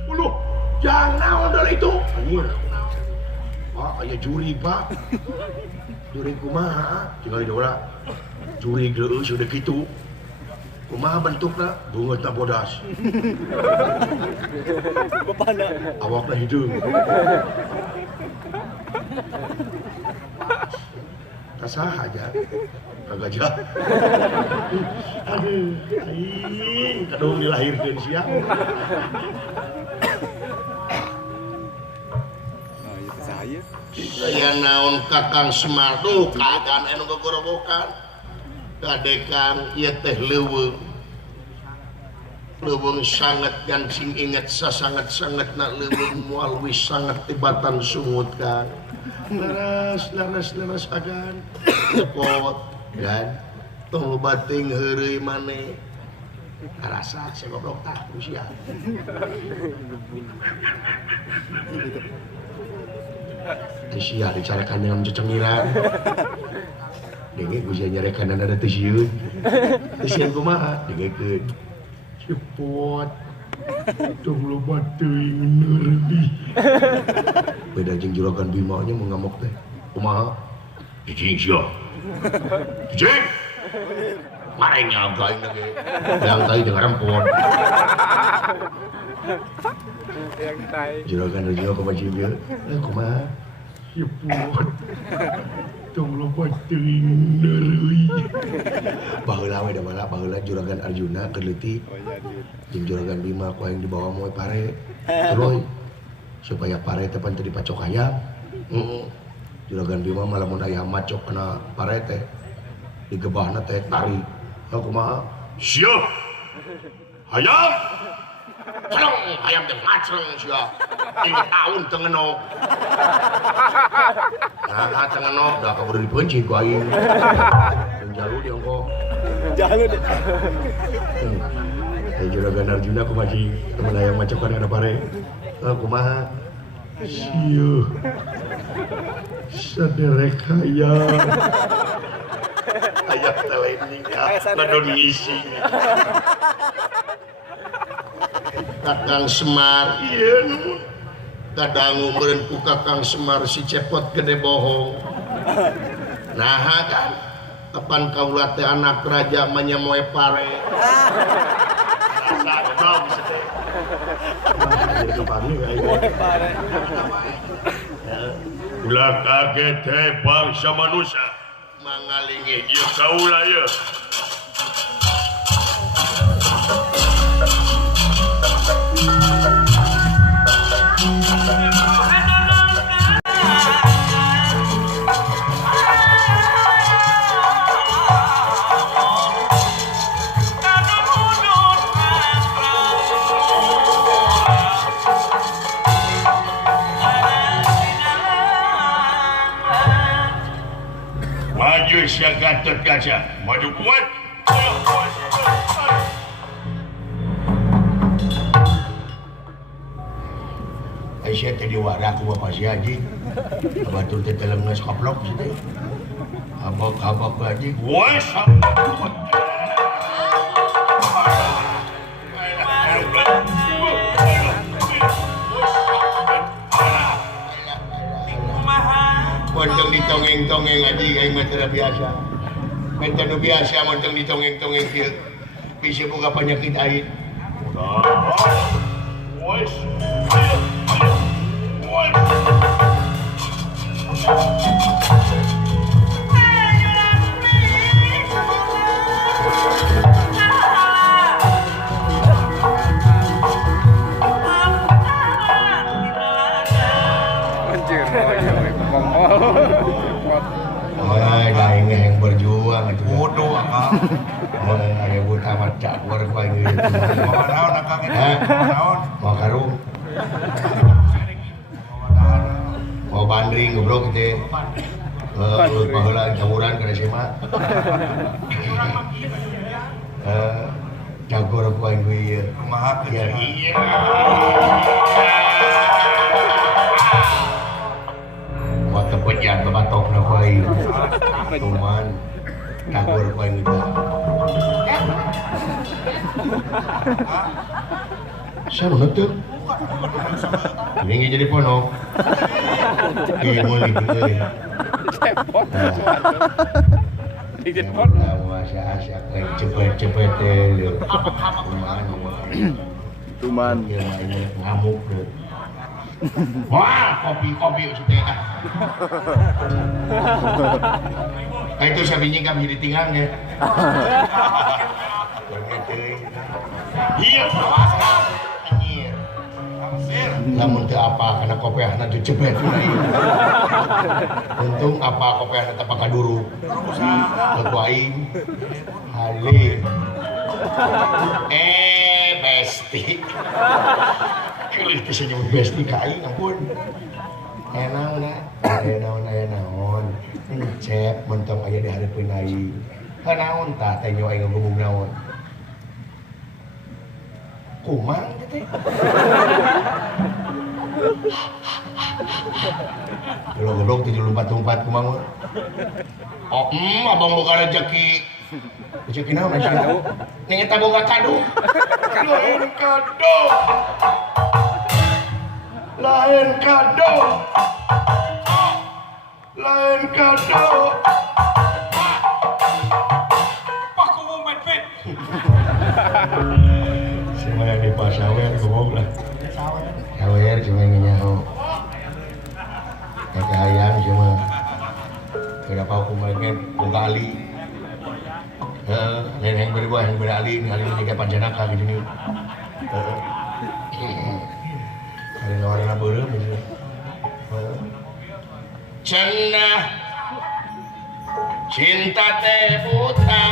uluh jangan naon dari itu anjir aya juri pak juri kumaha tinggal di ulah juri geus udah gitu kumaha bentukna bungeutna bodas Bapana. awakna hidung tasah aja kagajah aduh aing kadung dilahirkeun sia saya naon Kakang Semar tuh keadaan anu gogorobokan kadekan ieu teh leuweung sangat gancing inget sasangat-sangatna leuweung moal wis sangat tibatan sungut kan leres agan cepot kan tong bating heureuy maneh karasa segoblok tah usia sia dicarakan dengan cecengiran denge gusia nyarekan ada teu sieun kumaha dengekeun cepot tong loba teuing neureuy beda jeung juragan Bima nya mau ngamuk teh kumaha cicing sia cicing mareng nyagain lagi yang tadi jeung rempon Yang tai. juragan juga kebajing dia kumaha cepot tong loba teuing neureuy baheula we da bala baheula juragan Arjuna keleutik jeung juragan Bima ku aing dibawa moe pare terus supaya pare teh pan teu dipacok hayam juragan Bima malah mun aya macok kana pare teh digebahna teh tari kumaha siap hayam cereng hayam teh macreng sia ini tahun teu ngenog nah teu ngenog da kaburu dipeunci ku aing jalu di ongko Jalu deh. juragan Arjuna ku masih temen hayam macok kana ada pare kumaha sieuh saderek hayam hayam teh lain ninggal ladon ngisi Kakang Semar iya kadang meureun ku Kakang Semar si cepot gede bohong nah kan kapan kaula teh anak raja manyamoe pare asa dong sedeh jadi kepani Pare. ulah kaget teh bangsa manusia mangalingi ieu kaula ieu maju sia Gatot Kaca maju kuat Aisyah teh di wadah ku Bapak Si Haji. Batur teh telengeus koplok sih teh. Habak Haji. Wes. Montong ditongeng-tongeng Haji aing mah teu biasa. Menten nu biasa montong ditongeng-tongeng kieu. Bisa boga penyakit air. Wes. Anjir, ngomong. Aing yang berjuang atuh. Bodoh akang. Aya buta mah cakur ku aing. Mau naon akang eta? Naon? Mau karung, mau bandring goblok teh. Ulut baheula camuran kana SMA. Cakur ku aing ieu. Kumaha Ya teh? iya. Kuat tepejat batok na ku aing. Cuman cakur ku aing itu. Sana tuh. Ini jadi ponok. Mulai dulu. Dikit pot. Asa-asa cepet-cepet deh. Tuman. Ini ngamuk deh. Wah, kopi sudah. Itu sabinya kami ditinggal ya. Iya, anjir. Lamun teu apa karena kopiahna teu cepet untung apa kopiahna teu pakaduru. Ku aing halil. Besti. Keulih teh senyum besti ka aing ampun. Naon. Ngecep mentong aya di hareupeun aing. Naon tah teh nyawa aing ngomong naon. Kumang gitu. Goblok 74 kumang. Oh, abang boga rezeki. Rezeki naon aja? Ning eta boga kado. Lain kado. Lain kado. Lain kado. Paku mumet fit. Semuanya di pasawer ngomong lah. Sawer cuma nyaho. Kayak ayam cuma. Kenapa aku mereka bugali? Lain yang berbuah yang berali, kali ini kayak panjanaka gitu nih. Kali ini warna biru misalnya. Cenah cinta teh buta.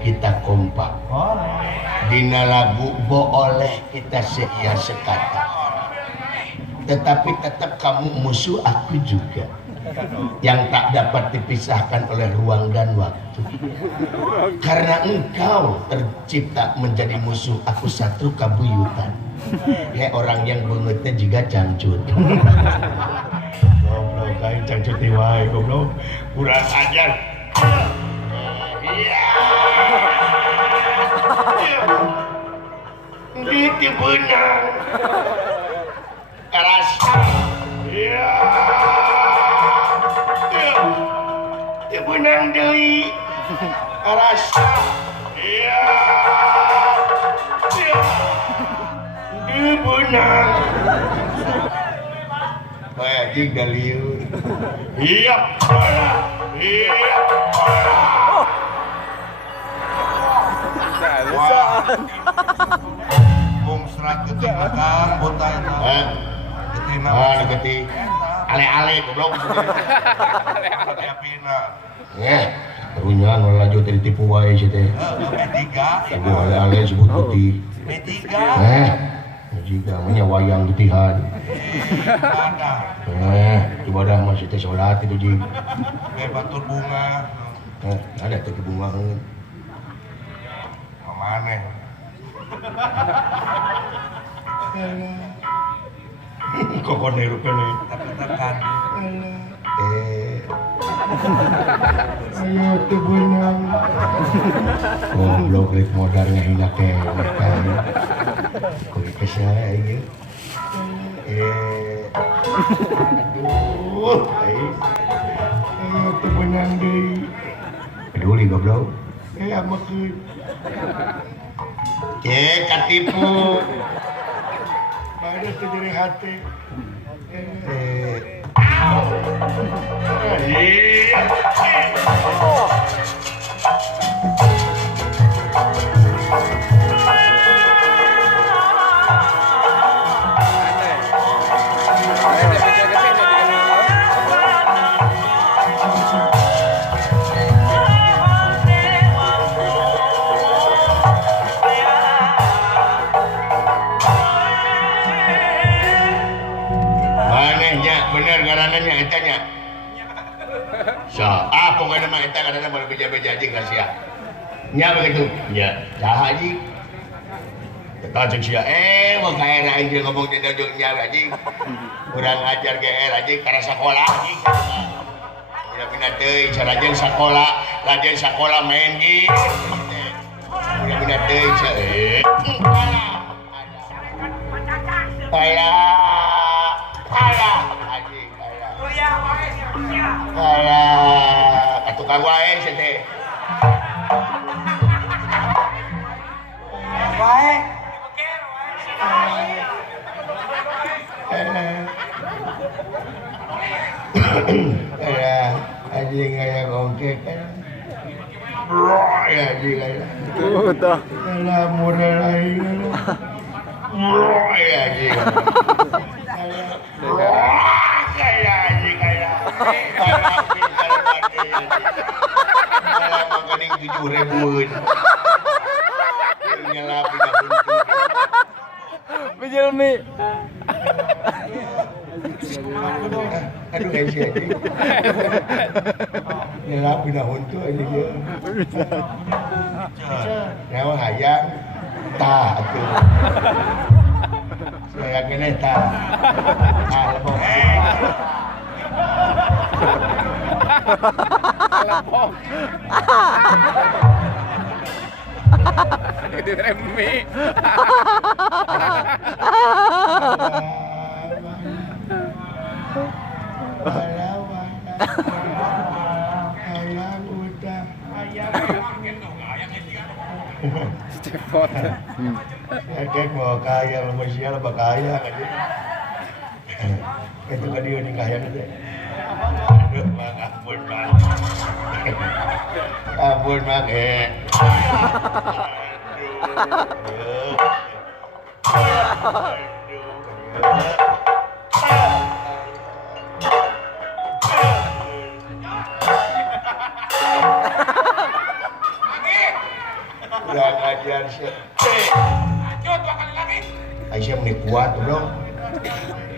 Kita kompak. Dina lagu boleh kita seia sekata. Tetapi tetap kamu musuh aku juga. Yang tak dapat dipisahkan oleh ruang dan waktu. Karena engkau tercipta menjadi musuh aku satu kabuyutan. Kayak orang yang bangetnya juga cangcut. Goblok, kain cangcut diwai goblok. Kurang ajar. Gitu benang keras ya benang deui rasa iya dibenang kayak jing daliun iya bung serat keting belakang bota eta ketina deketing ale-ale goblok yapina Runya ngelaju dari tipu wae sih teh. P3 Ibu ale sebut putih. P3 jika punya wayang getihan. ada Ibadah masih teh salat itu ji. batur bunga Ada teh bunga. maneh Kokon niru kene. tekan Ayo tuh benang. Goblok rek modar ngahindak teh. Kok bisa ieu? Aduh, ayo tuh benang deui. Peduli goblok. Amakeun. Katipu. Pada teh dari hati. Bener garananya etanya. Pokoknya mah eta kadang mau beja-beja aja enggak sia. Nya begitu. Ya, saha ji. Kita cek sia mau kae lain dia ngomong jeung nya anjing. Urang ajar GR anjing karena sekolah anjing. Udah pindah teuing cara jeung sekolah, lajen sekolah main gitu. Udah pindah teuing tukang wae sih teh. wae Anjing kayak gongkek kan. Bro, ya anjing kayak. Tuh. Alah murah lain. Bro, ya anjing. Kayak anjing kayak. Alah makaning 7.000-an. Nyala pindah buntu. Bijil mi. Aduh guys ya. Nyala pindah buntu aja dia. Nyawa hayang tah atuh. Saya kene tah. Lepok. Lepok. Itu remi. Cepot. Kakek mau kaya, mau sial apa kaya aja. Itu kan dia nikahin aja. Aduh, mak ampun mak. Ampun mak Kurang ajar sih. Aisyah meni kuat bro.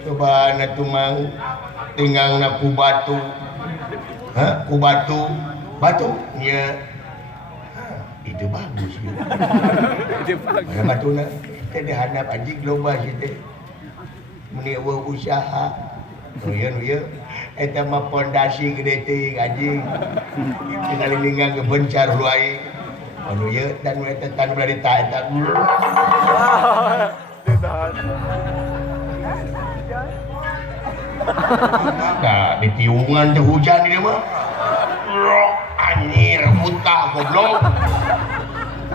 Coba na tumang tinggal na ku batu. Ku batu. Batu nya. Itu bagus gitu. Itu bagus. Mana batu na teh dihandap anjing loba sih teh. Meni usaha. Nuya eta mah pondasi gede teuing anjing. Tinggal linggang kebencar luai. Anu ye dan eta tan ulah ditahan eta. Ditahan. Nah, di tiungan teh hujan ini mah. Anjir, hutang. goblok.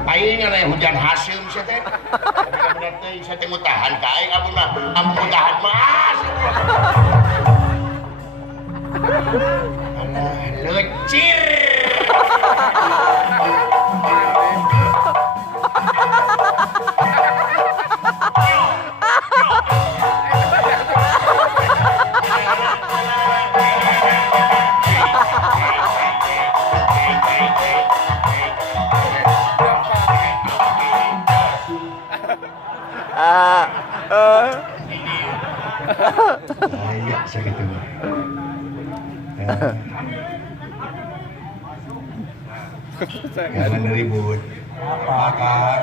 Aing aya hujan hasil sia teh. Bener-bener teh saya teh tahan ka aing amun mah ampun tahan mas. Alah lecir. Iya segitu mah. Jangan ribut. Apa Kak?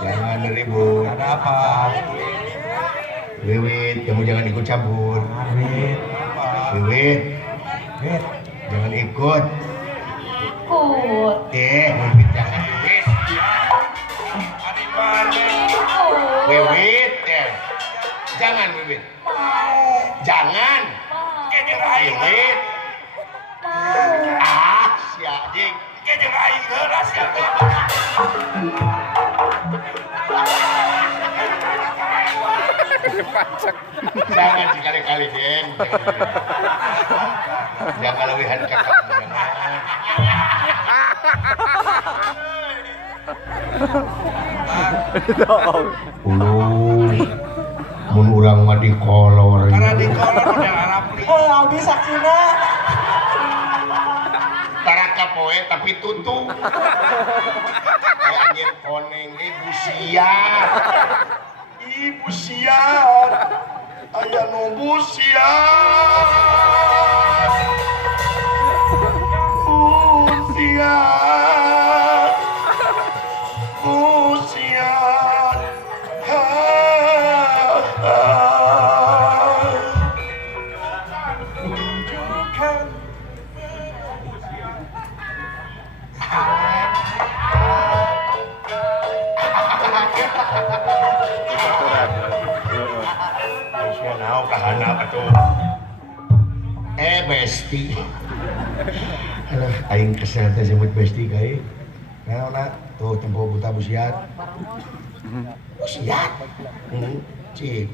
Jangan ribut. Ada apa? Wiwit, kamu jangan ikut campur. Wiwit, Wiwit, jangan ikut. Ikut. Wiwit jangan Wiwit. Wiwit, jangan Wiwit. Jangan. Wiwit. Si adik. Jeung aing heuras ya. Jangan sekali-kali, Den. Jangan lewihan kakak. Mun urang mah dikolor. Karena dikolor model Arab. Oh, Aldi saksina. Taraka poe tapi tutu. Kayak anjir koneng ibu siat. Ibu siat. Aya nu siat. Siat. Siat. Besti. Alah, aing kesel teh sebut besti kae. Naonna tuh tempo buta busiat. Busiat. Cik.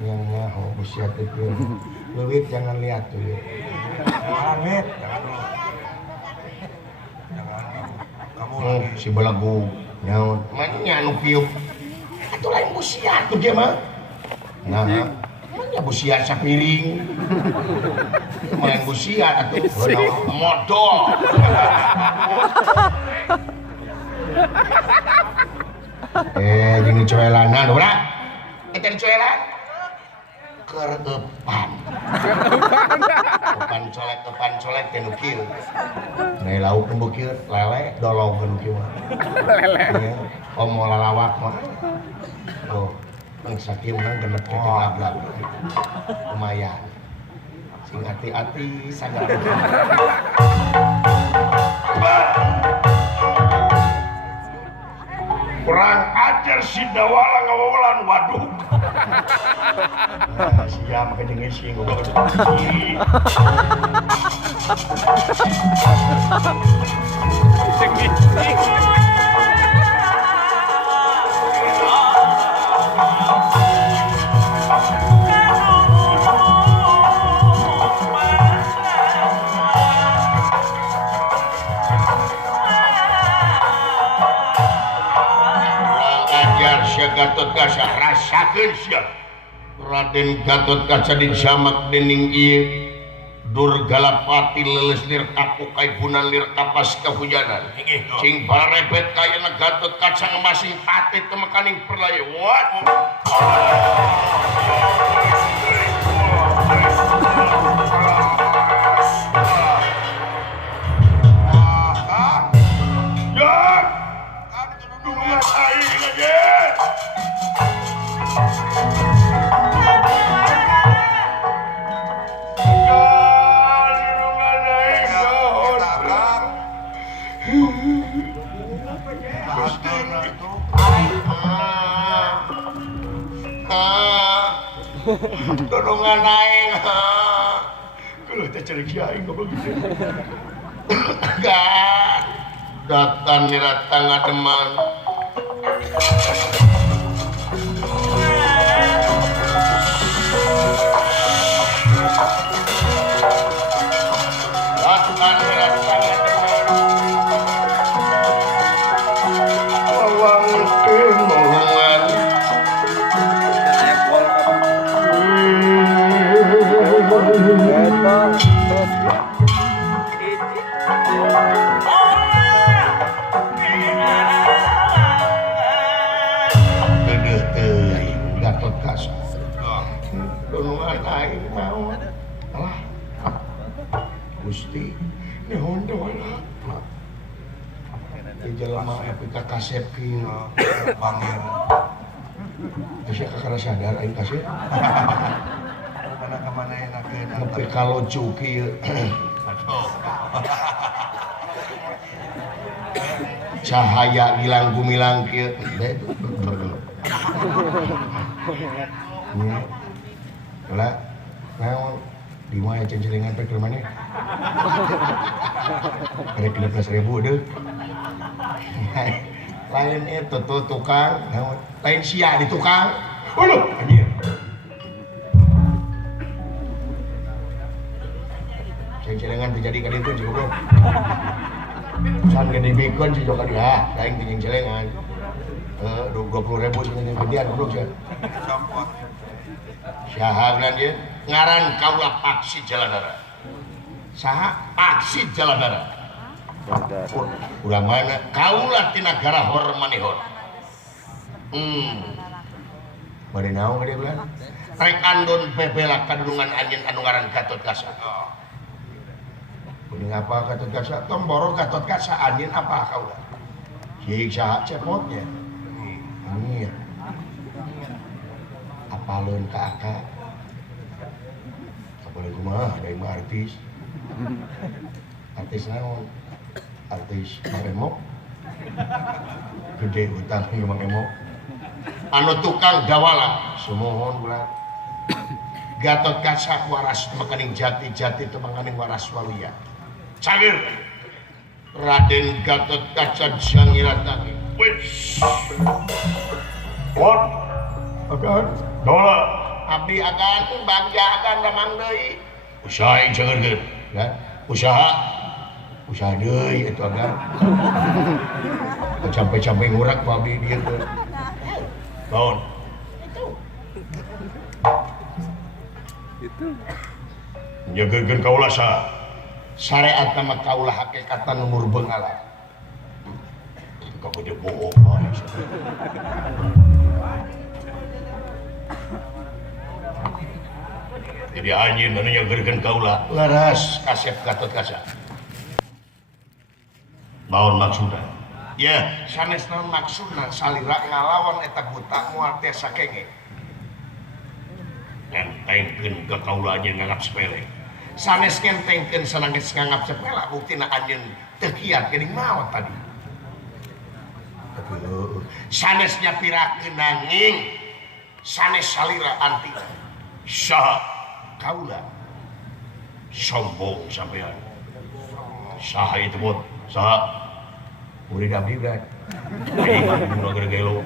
Yang ngaho busiat itu. Leuwit jangan lihat tuh. Jangan lihat, jangan. Kamu lagi si belagu nyaut. Mana nu piuk. Atuh lain busiat tuh dia mah. Nah, mana busiat sapiring. Main busiat atuh modal. Jeung coelanan urang. Eta coelan. Kerepan. Kepan colek teh nu kieu. Nah lauk nu kieu lele dolong nu kieu mah. Lele. Omo lalawak mah. Oh, ang sakit nang genep teh lablab. Lumayan. Sing hati-hati sagar. Kurang ajar si dawala ngawawalan waduk. Siap ke jeung sing goblok. Gatot Kaca rasakeun sia Raden Gatot Kaca dijamak dening ieu Durgalapati leles lir kapuk kaipunan lir kapas kahujanan sing barepet kayana Gatot Kaca ngemasing pati temekaning perlaya wat Dorongan aing. Kulo teh cerik aing goblok gitu. Gan datang nira tangga teman datang nira tangga teman awang kemohongan Gatot Kaca donongan aing naon alah Gusti naon doa di jelema epika kasep kieu bangir aya kakara sadar aing kasep Mana enakeun nepi ka loju kieu cahaya gilang gumilang kieu ya lah naon di mana cencelengan teh keur maneh ada 15.000 deh lain itu tuh tukang naon lain sia di tukang aduh anjir cencelengan terjadi ka ditu juga bro san gede bikon si joka dia lain cencelengan 20.000 sebenarnya gedean bro sih syahadan dia ngaran kaula Paksi Jaladara saha Paksi Jaladara ulah mana kaula ti nagara Hormanihon bade naon dia bilang rek andon pepela kadungan anjeun anu ngaran Gatot Kaca kuning apa Gatot Kaca tomboro Gatot Kaca anjeun apa kaula cik saha cepotnya ini apalun ke akak apalun kumaha ada yang artis naon artis Mang Emo gede utang ke Mang Emo anu tukang dawala semohon bulan Gatot Kaca waras makaning jati itu makaning waras waluya cagir Raden Gatot Kaca Jangiratani wis what agan dola abdi agan bangga agan damang deui usaha yang jangeurkeun ya usaha deui itu agan sampai ngurak ku abdi dieu teh naon itu nyageurkeun kaula saha syariat nama kaula hakikatan umur beungala kau gede bohong jadi anjing anu nyageurkeun kaula laras kasep Gatot Kaca naon maksudna ya sanesna maksudna salira ngalawan eta buta moal teh sakenge ngentengkeun ka kaula anjeun nganggap sepele sanes ngentengkeun sananggeus nganggap sepele buktina anjeun teu kiat geuning maot tadi sanesnya pirakeun nanging sanes salira anti saha kaula sombong sampean saha itu bot saha murid abdi berat aing mah gelo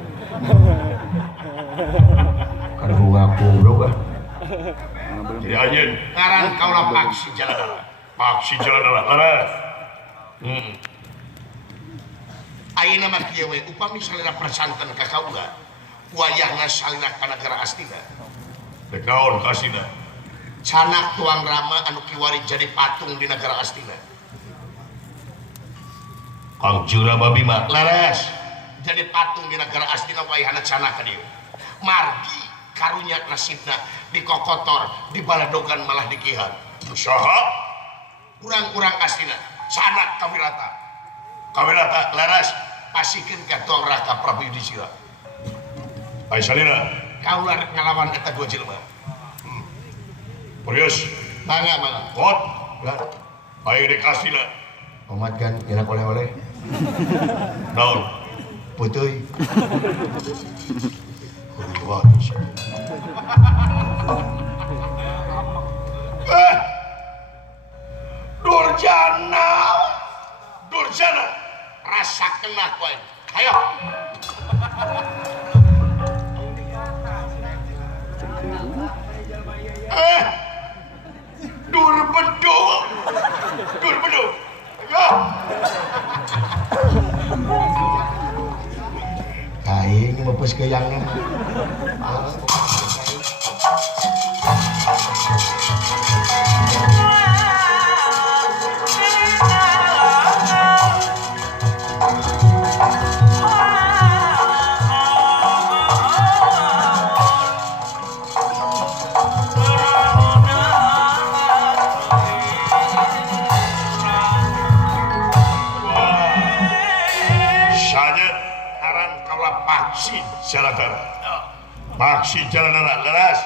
kada ngaku bro bah jadi anjeun ngaran kaula Paksi Jaladara laras ayeuna mah kieu we upami salira persanten ka kaula wayahna salira ka nagara Astina teh naon ka Astina canak tuang Rama anu kiwari jadi patung di negara Astina Kang Jura babi mah laras jadi patung di negara Astina wayahna canak ka dieu margi karunya nasibna dikokotor dibaladogan malah dikihan saha urang-urang Astina canak kawilata laras pasikeun ka tuang Raka Prabu Yudhistira ai salira kaula rek ngalawan eta dua jelema Polius, mangga. Hot, ayo dikasih lah. Omat kan, enak oleh-oleh. Naon, putui. Wah, Durjana. poin. Ayo. Dur beduk. Ayo. Kain mepes ke yang Paksi jalan leras.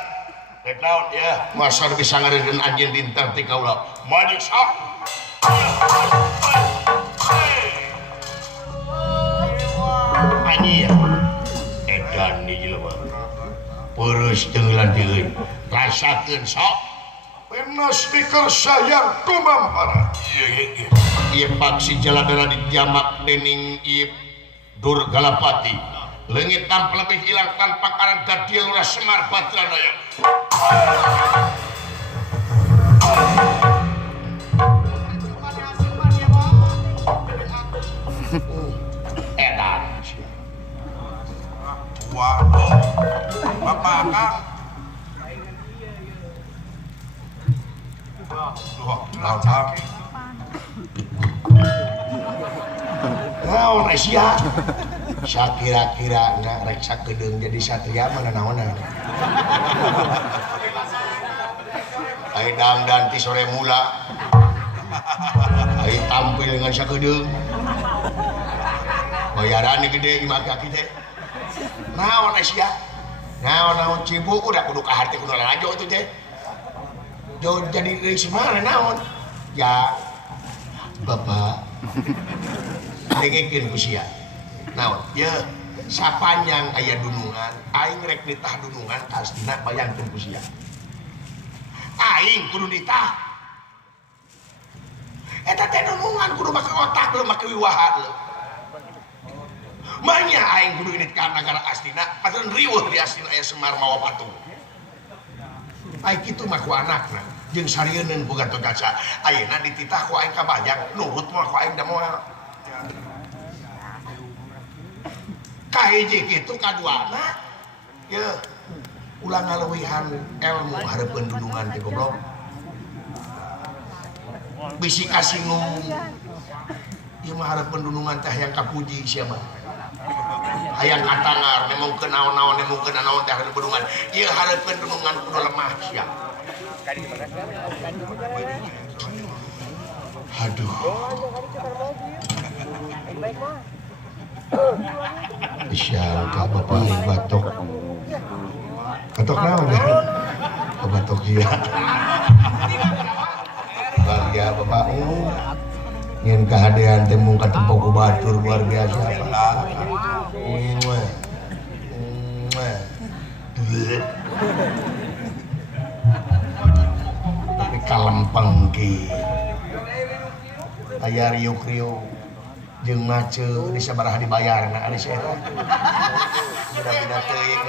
Rek naon ya, masa bisa ngareun anjeun dintar ti kaula. Maju sok. Anjir. Edan di jelema. Peureuss jeung landeun. Rasakeun sok. Pena stiker sayang kumampara. Ieu paksi jalan leras dijamak dening ieu Dur Galapati. Leungit tampil lebih hilang tanpa karan Dadiel Lurah Semar Badranaya. Edan. Waduh, Bapak Kang. Lancang. Naon Asia? Sakira-kira rek sakedeung jadi satria mana naonan. Ai dangdan ti sore mula. Ai tampil dengan sakedeung. Bayaran gede imah kaki teh. Naon Asia? Naon cibuk udah kudu ka hati kudu lajo itu teh. Jo jadi deui mana naon? Ya Bapak dengekeun ku sia. Naon? Ya sapanjang aya dunungan, aing rek nitah dunungan astina bayangkeun ku sia. Aing kudu nitah. Eta teh dunungan kudu make otak leuh make wiwaha leuh. Manya aing kudu init ka nagara astina, padahal riweuh di astina aya Semar mawa patung. Ai kitu mah ku anakna jeung sarieun boga togaca. Ayeuna dititah ku aing kabayang, nurut mah ku aing da moal. Kahiji kitu kaduana ya ulang ngalewihan ilmu hareupeun dudungan teh goblok. Bisi kasinggung ieu mah hareupeun dudungan teh hayang kapuji sia mah. Hayang katangar nemongkeun naon-naon nemongkeun naon teh hareupeun dudungan. Ieu hareupeun dudungan kudu lemah sia. Aduh. Siapa bapak ini batok? Batok naon ya? Batok iya. Bahagia bapak. Ingin kehadiran temung ketempok ku batur luar biasa. Tapi kalempeng ki. Aya riuk-riuk. Jeung mace di sabaraha dibayarna ari saya teh. Beda-beda teuing.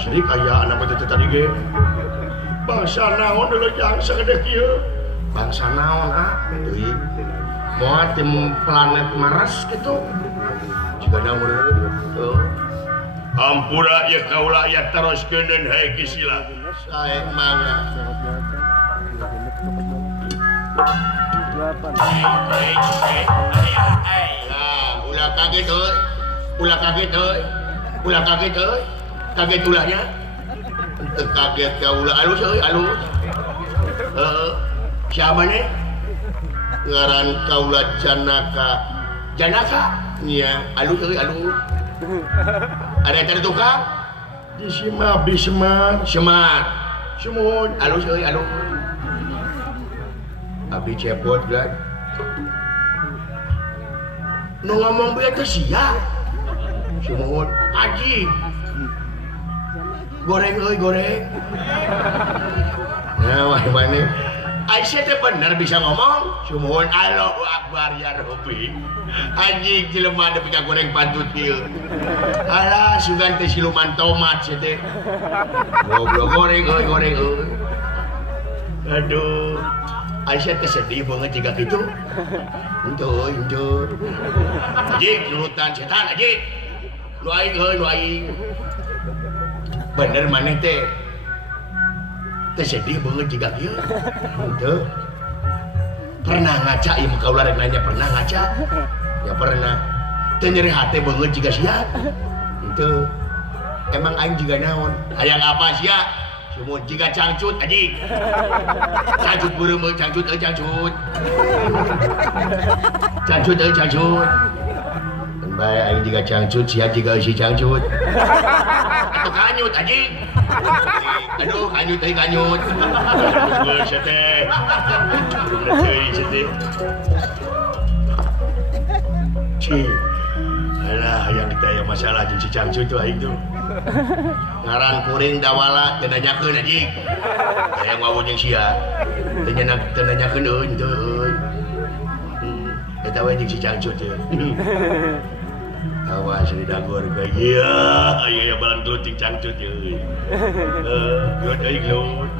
Jadi kaya anak macam tadi ge. Bangsa naon dulu yang segede kieu. Bangsa naon teuing. Moal tim planet Mars gitu. Jika naon tuh. Ampura ya kaula ya teruskeun deun hae kisila. Saeng mangga. Nah, ulah kaget euy. Ulah kaget euy. Kaget ulahnya. Henteu kaget ka ulah alus euy alus. Siapa nih? Ngaran kaula Janaka. Janaka? Iya, alus euy alus. Ada yang tukang? Di Sima Abdi Semar. Semar. Sumun. Alus euy alus. Abdi cepot kan. Nu ngomong bieu teh sia. Sumun. Aji. Goreng euy goreng. Nah, wah mana? Aisyah teh bener bisa ngomong. Sumun Allahu Akbar ya Rabbi. Anjing jelema teh pika goreng pantut ieu. Alah sugan teh siluman tomat sia teh. Goblok goreng euy goreng euy. Aduh. Aisyah teh sedih banget jika gitu. Henteu. Anjing nurutan setan anjing. Nu aing euy nu aing. Bener maneh teh. Teh sedih banget jika kieu. Henteu. Pernah ngaca ieu muka ulah rek nanya pernah ngaca? Ya pernah. Teu nyeri hate banget jika sia. Henteu. Emang aing jiga naon? Hayang apa sia? Sumun jiga cangcut anjing. Cangcut beureum euy cangcut euy cangcut. Cangcut euy cangcut. Mun bae aing jiga cangcut sia jiga si cangcut. Atuh kanyut anjing. Aduh kanyut euy kanyut. Geus sia teh. Teuing sia teh. Ci. Alah yang kita yang masalah jeung si cangcut tuh aing tuh. Ngaran kuring dawala teu nanyakeun anjing. Hayang wawu jeung sia. Teu nanyakeun euy teu euy. Eta we jeung si cangcut teh. Awas di dagor ka ieu. Aya balang gluting cangcut euy. Glut euy glut.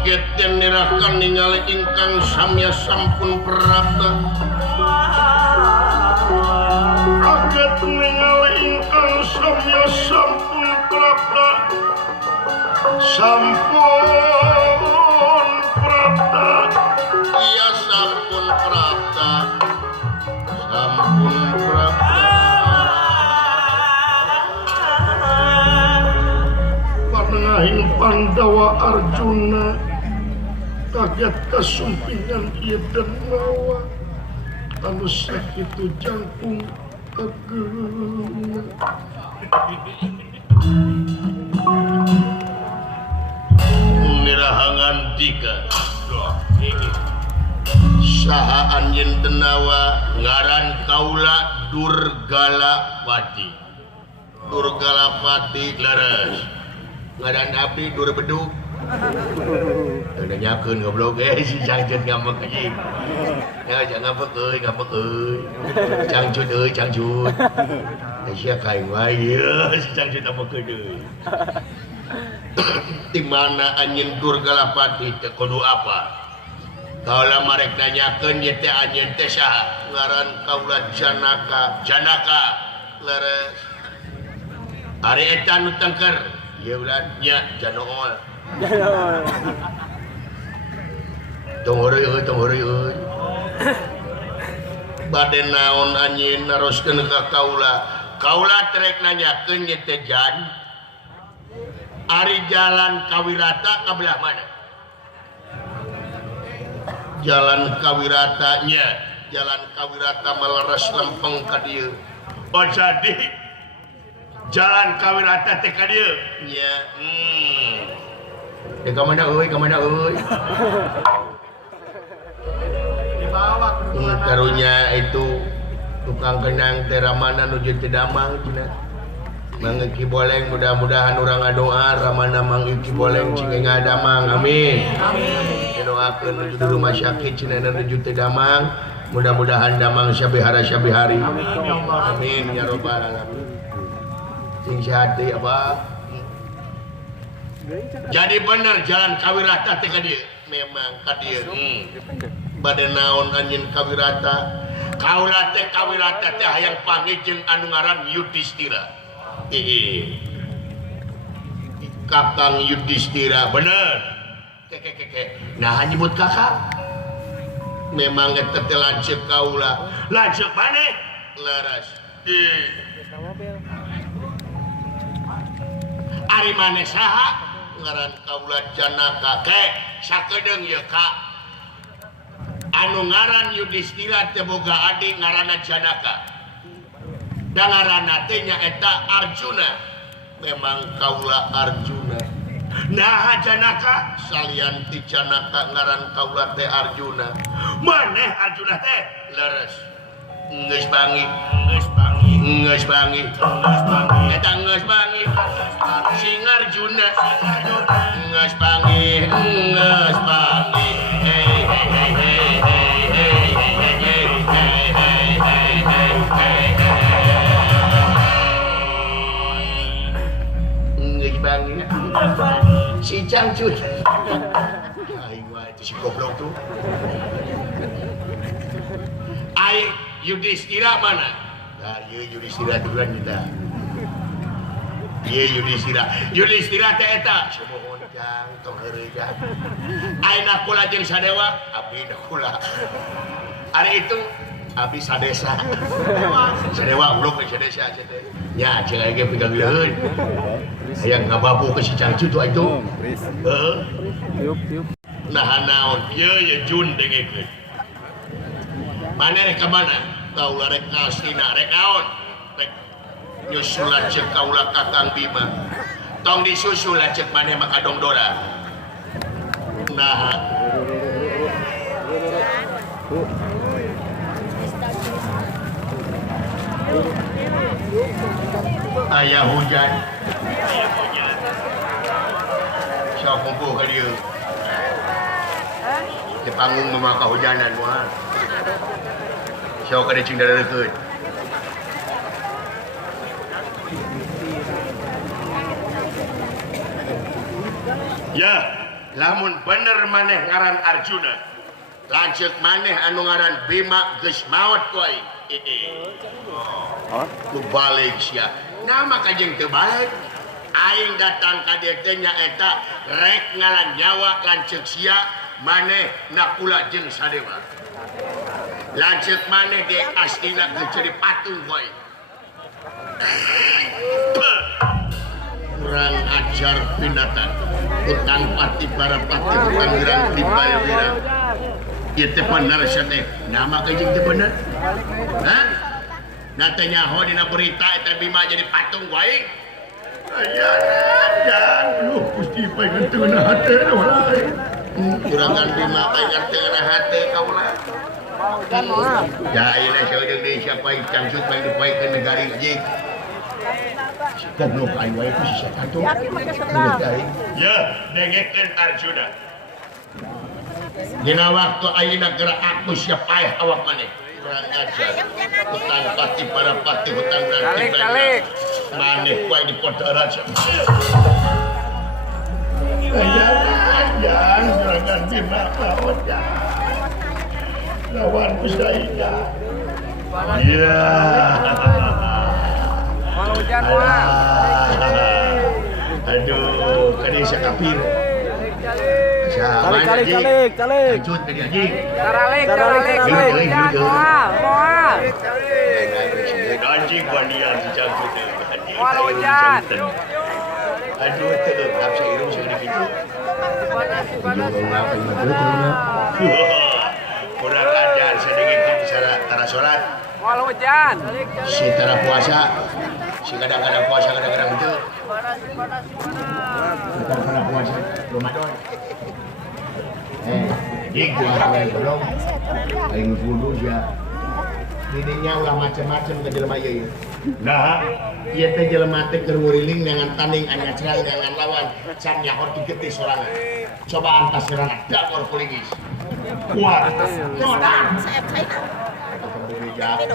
kaget yang nirakan ningali ingkang samya sampun prapta kaget ningali ingkang samya sampun prapta sampun prapta iya sampun prapta sampun prapta panengahing Pandawa Arjuna kaget kasumpingan ieu dan mawa anu sakitu jangkung ageuna nirahangan tiga saha anjeun tenawa ngaran kaula Durgalapati Durgalapati leres ngaran abdi dur beduk udah nyakeun goblok si cangcut ngambek anjing ya jangan ngambek euy cangcut ya sia kain wae si cangcut ngambek euy di mana anjeun Durgalapati teh kudu apa kaula marek nanyakeun ye teh anjeun teh saha ngaran kaula Janaka leres ari eta nu tengker ya ulah nya Janool tong heureui bade naon anjeun naroskeun ka kaula trek nanyakeun nya teh Jan ari jalan Kawirata ka belah mana jalan Kawirata nya jalan Kawirata maleres lempeng ka dieu oh jadi jalan Kawirata teh ka dieu nya ka mana euy karunya itu tukang kenang teh Ramana nuju teh Damang cenah Mang Iki Boleng mudah-mudahan urang ngadoa Ramana Mang Iki Boleng cing ngadamang amin amin doakeun nuju di rumah sakit cenah nuju teh Damang mudah-mudahan Damang sabihara sabihari amin ya rabbal alamin sing sehat deui apa jadi bener jalan Kawirata teh ka dieu memang ka dieu bade naon anjeun Kawirata kaula teh Kawirata teh hayang panggih jeung anu ngaran Yudhistira Kakang Yudhistira bener nah nyebut kakak memang eta teh lanceuk kaula lanceuk maneh leres ari maneh saha ngaran kaula Janaka ke sakedeung ye Kak anu ngaran Yudhistira teh boga adik ngaranna Janaka dan ngaranna teh nyaeta Arjuna memang kaula Arjuna nah Janaka salian ti Janaka ngaran kaula teh Arjuna maneh Arjuna teh leres geus bangi eta geus bangi sing Arjuna geus bangi si cangcut aing wae itu si goblok tuh ai Yudhistira mana nah ieu Yudhistira duluan kita ieu Yudhistira teh eta sumohon jang tong heureuy jang ayeuna kula jeung sadewa abdi kula ari itu abdi sadesa sadewa uluk ke sadesa teh nya ceu aya ge pegang leuheun aya ngababu ke si cangcut itu heeh nah naon ieu ye Jun dengekeun maneh rek ka mana kaula rek ka Astina rek naon rek nyusulan ceuk kaula Kakang Bima tong disusulan ceuk maneh maka dongdora nah aya hujan sok kumpul ka dieu di panggung memaka hujanan moal sok ka cing darekeun ya lamun bener maneh ngaran Arjuna lanceuk maneh anu ngaran Bima geus maot ku aing. Ku balik sia nama kajeng teu balik aing datang ka dieu teh nyaeta rek ngaran nyawa lanceuk sia maneh nakula jeung sadewa lanceuk maneh di astina geus jadi patung ku aing. Kurang ajar binatang hutang pati para pati hutang gerang dibaya wirang ieu teh bener sia teh nama kajeng teh bener hah nate nyaho dina berita eta Bima jadi patung ku aing ajan lu Gusti paeun teu ngeunaha hate wae kurangan Bima paeun teu ngeunaha hate kaula ya ieu saeudeung deui siapa yang cangcut paeun dipoekeun negari anjing goblok aing wae ku si setan tuh ya dengekeun Arjuna dina waktu ayeuna geura aku siap paeh awak maneh kurang ajar hutang pati para pati hutang berarti maneh kuai di podara ajan gerakan Bima lawan lawan Kusdaika iya Mau hujan wah. Aduh kadang sia kapir Calik. lanjut tadi anjing Caralik. Hujan, Moal. anjing bandian si cangcut Moal hujan. aduh teu kapsa irung sing dikitu kurang ajar sedengkeun bicara tara salat Moal hujan. si tara puasa si kadang-kadang puasa kadang-kadang henteu kadang-kadang puasa Ramadan dik puasa wae belum aing kudu sia didinya ulah macam-macam ke jelema ieu nah ieu teh jelema teh keur wuriling dengan tanding anya cerang dengan lawan can nyaho digeti sorangan coba antas serana dakor kulingis kuat kodan saep caina keburi jak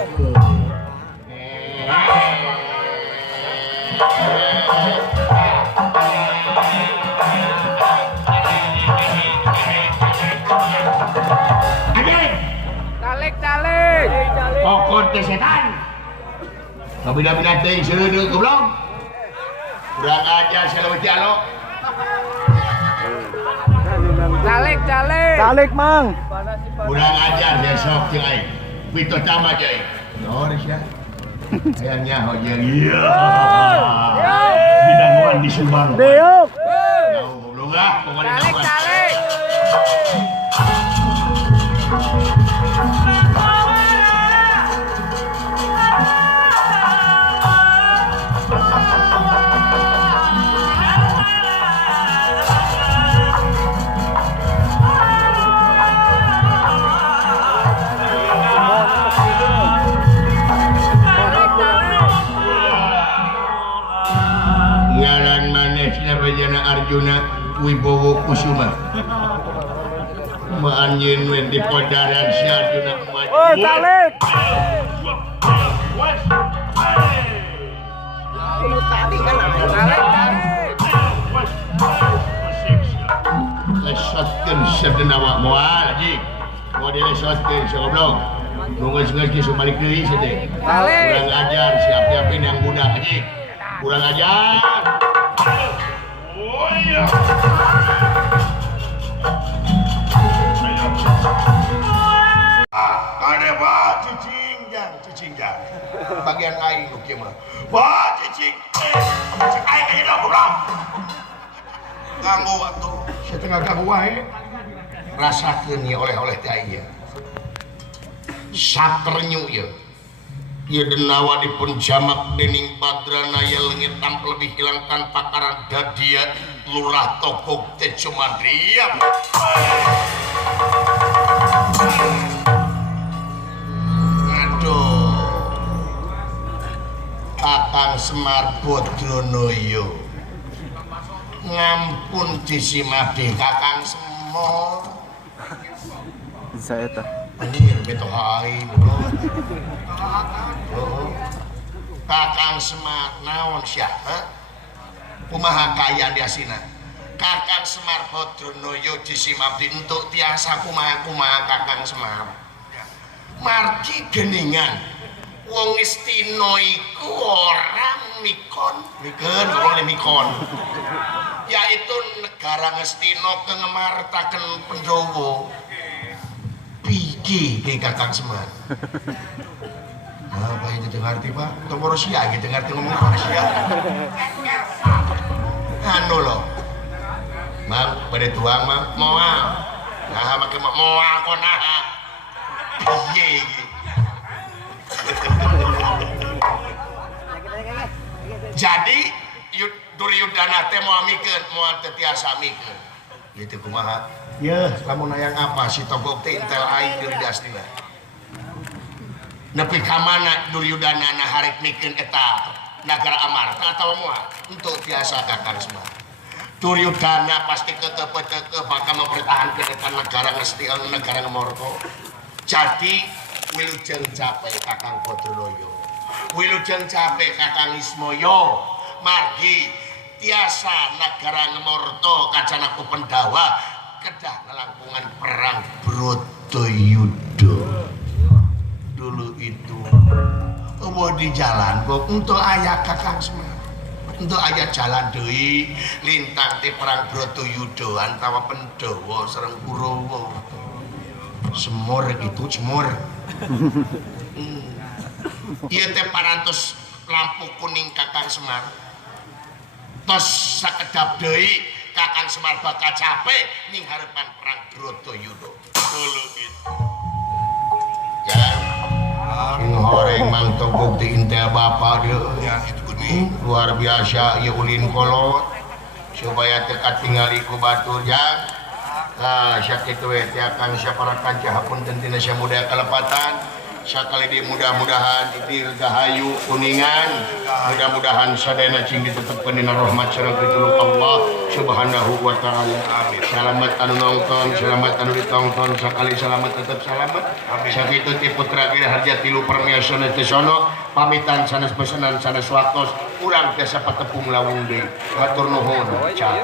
Calik. pokok teh setan kabila-bila teh seudeuk goblok kurang ajar saleuti alo Calik mang. kurang ajar besok jeung aing pito tama jeung aing naon sia ayangnya hojeng iya didanguan di Subang Beuk. jauh goblok ah pokoknya Calik. ngaran maneh Bajana Arjuna Wibowo Kusuma maanjeun we di podaran si Arjuna maju Oh, Calik. lesotkeun sedenawa moal ji mau dilesotkeun si goblok nunggu-nunggu ki sumalik deui sia teh kurang ajar siapa yang budak ji kurang ajar oh iya ada pak cicing bagian aing nu kieu mah pak cicing aing aja dah goblok ganggu atuh setengah ganggu wae rasakeun ieu oleh-oleh teh aing ya saternyu ieu ieu denawa dipun jamak dening Badranaya leungit tampil lebih hilang tanpa karang dadiat lurah tokok teh cuma diam aduh Kakang Semar Badranaya ngampun disimadi Kakang Semar Saya tah. anjir beto hai Kakang Semar naon sia kumaha kaya di asina Kakang Semar Badranaya disimabdi untuk tiasa kumaha-kumaha Kakang Semar. Margi geningan wong Istina iku ora mikon, mikon. Yaitu negara Ngastina kengemartaken Pandhawa. Piye ki Kakang Semar? Apa itu ngerti Pak? Untuk Rusia gitu ngerti ngomong Rusia. Anu loh. Mang, pada tuang mang, moal. Nah, pakai moal kok nah. Piye iki? Jadi Duryudana teh moal mikeun, moal teu tiasa mikeun. Gitu kumaha? Ya, lamun hayang apa si togok teh intel aing deui di Astina. Nepi ka mana Duryudana harek mikeun eta nagara Amarta atawa moal untuk tiasa Kakang Semar. Duryudana pasti bakal mempertahankan eta negara Ngastina, negara Ngamorta. Jadi wilujeng cape Kakang Badranaya, wilujeng cape Kakang Ismaya, margi tiasa negara Ngamorta kacana ku Pandhawa kedah ngelangkungan perang Bratayuda. Dulu itu di jalan kok untuk ayah Kakang Semar. Untuk ayat jalan deui lintang ti perang Bratayuda antawa Pandhawa sareng Kurawa. Semur itu semur. Ieu teh parantos lampu kuning Kakang Semar. Tos sakedap deui Kakang Semar bakal capek ning harepan perang Bratayuda. Dulu itu. Ya. Sing horeng mang togok di intel bapak dia. Ya itu kuning. Luar biasa ya ulin kolot supaya teka tinggali ku batur ya. Nah sakitu we teh akan saparakan cahapun tentina sia muda kalepatan sakali di mudah-mudahan di gahayu kuningan, mudah-mudahan sadayana cing ditetepkeun dina rahmat sareng pitulung Allah Subhanahu wa taala. Amin. Selamat anu nongton, selamat anu ditonton, sakali selamat tetep selamat. Amin. Sakitu ti putra kira harja tilu permiasana teu sono pamitan sanes pesenan sanes waktos urang tiasa patepung lawung deui. Hatur nuhun. Ca.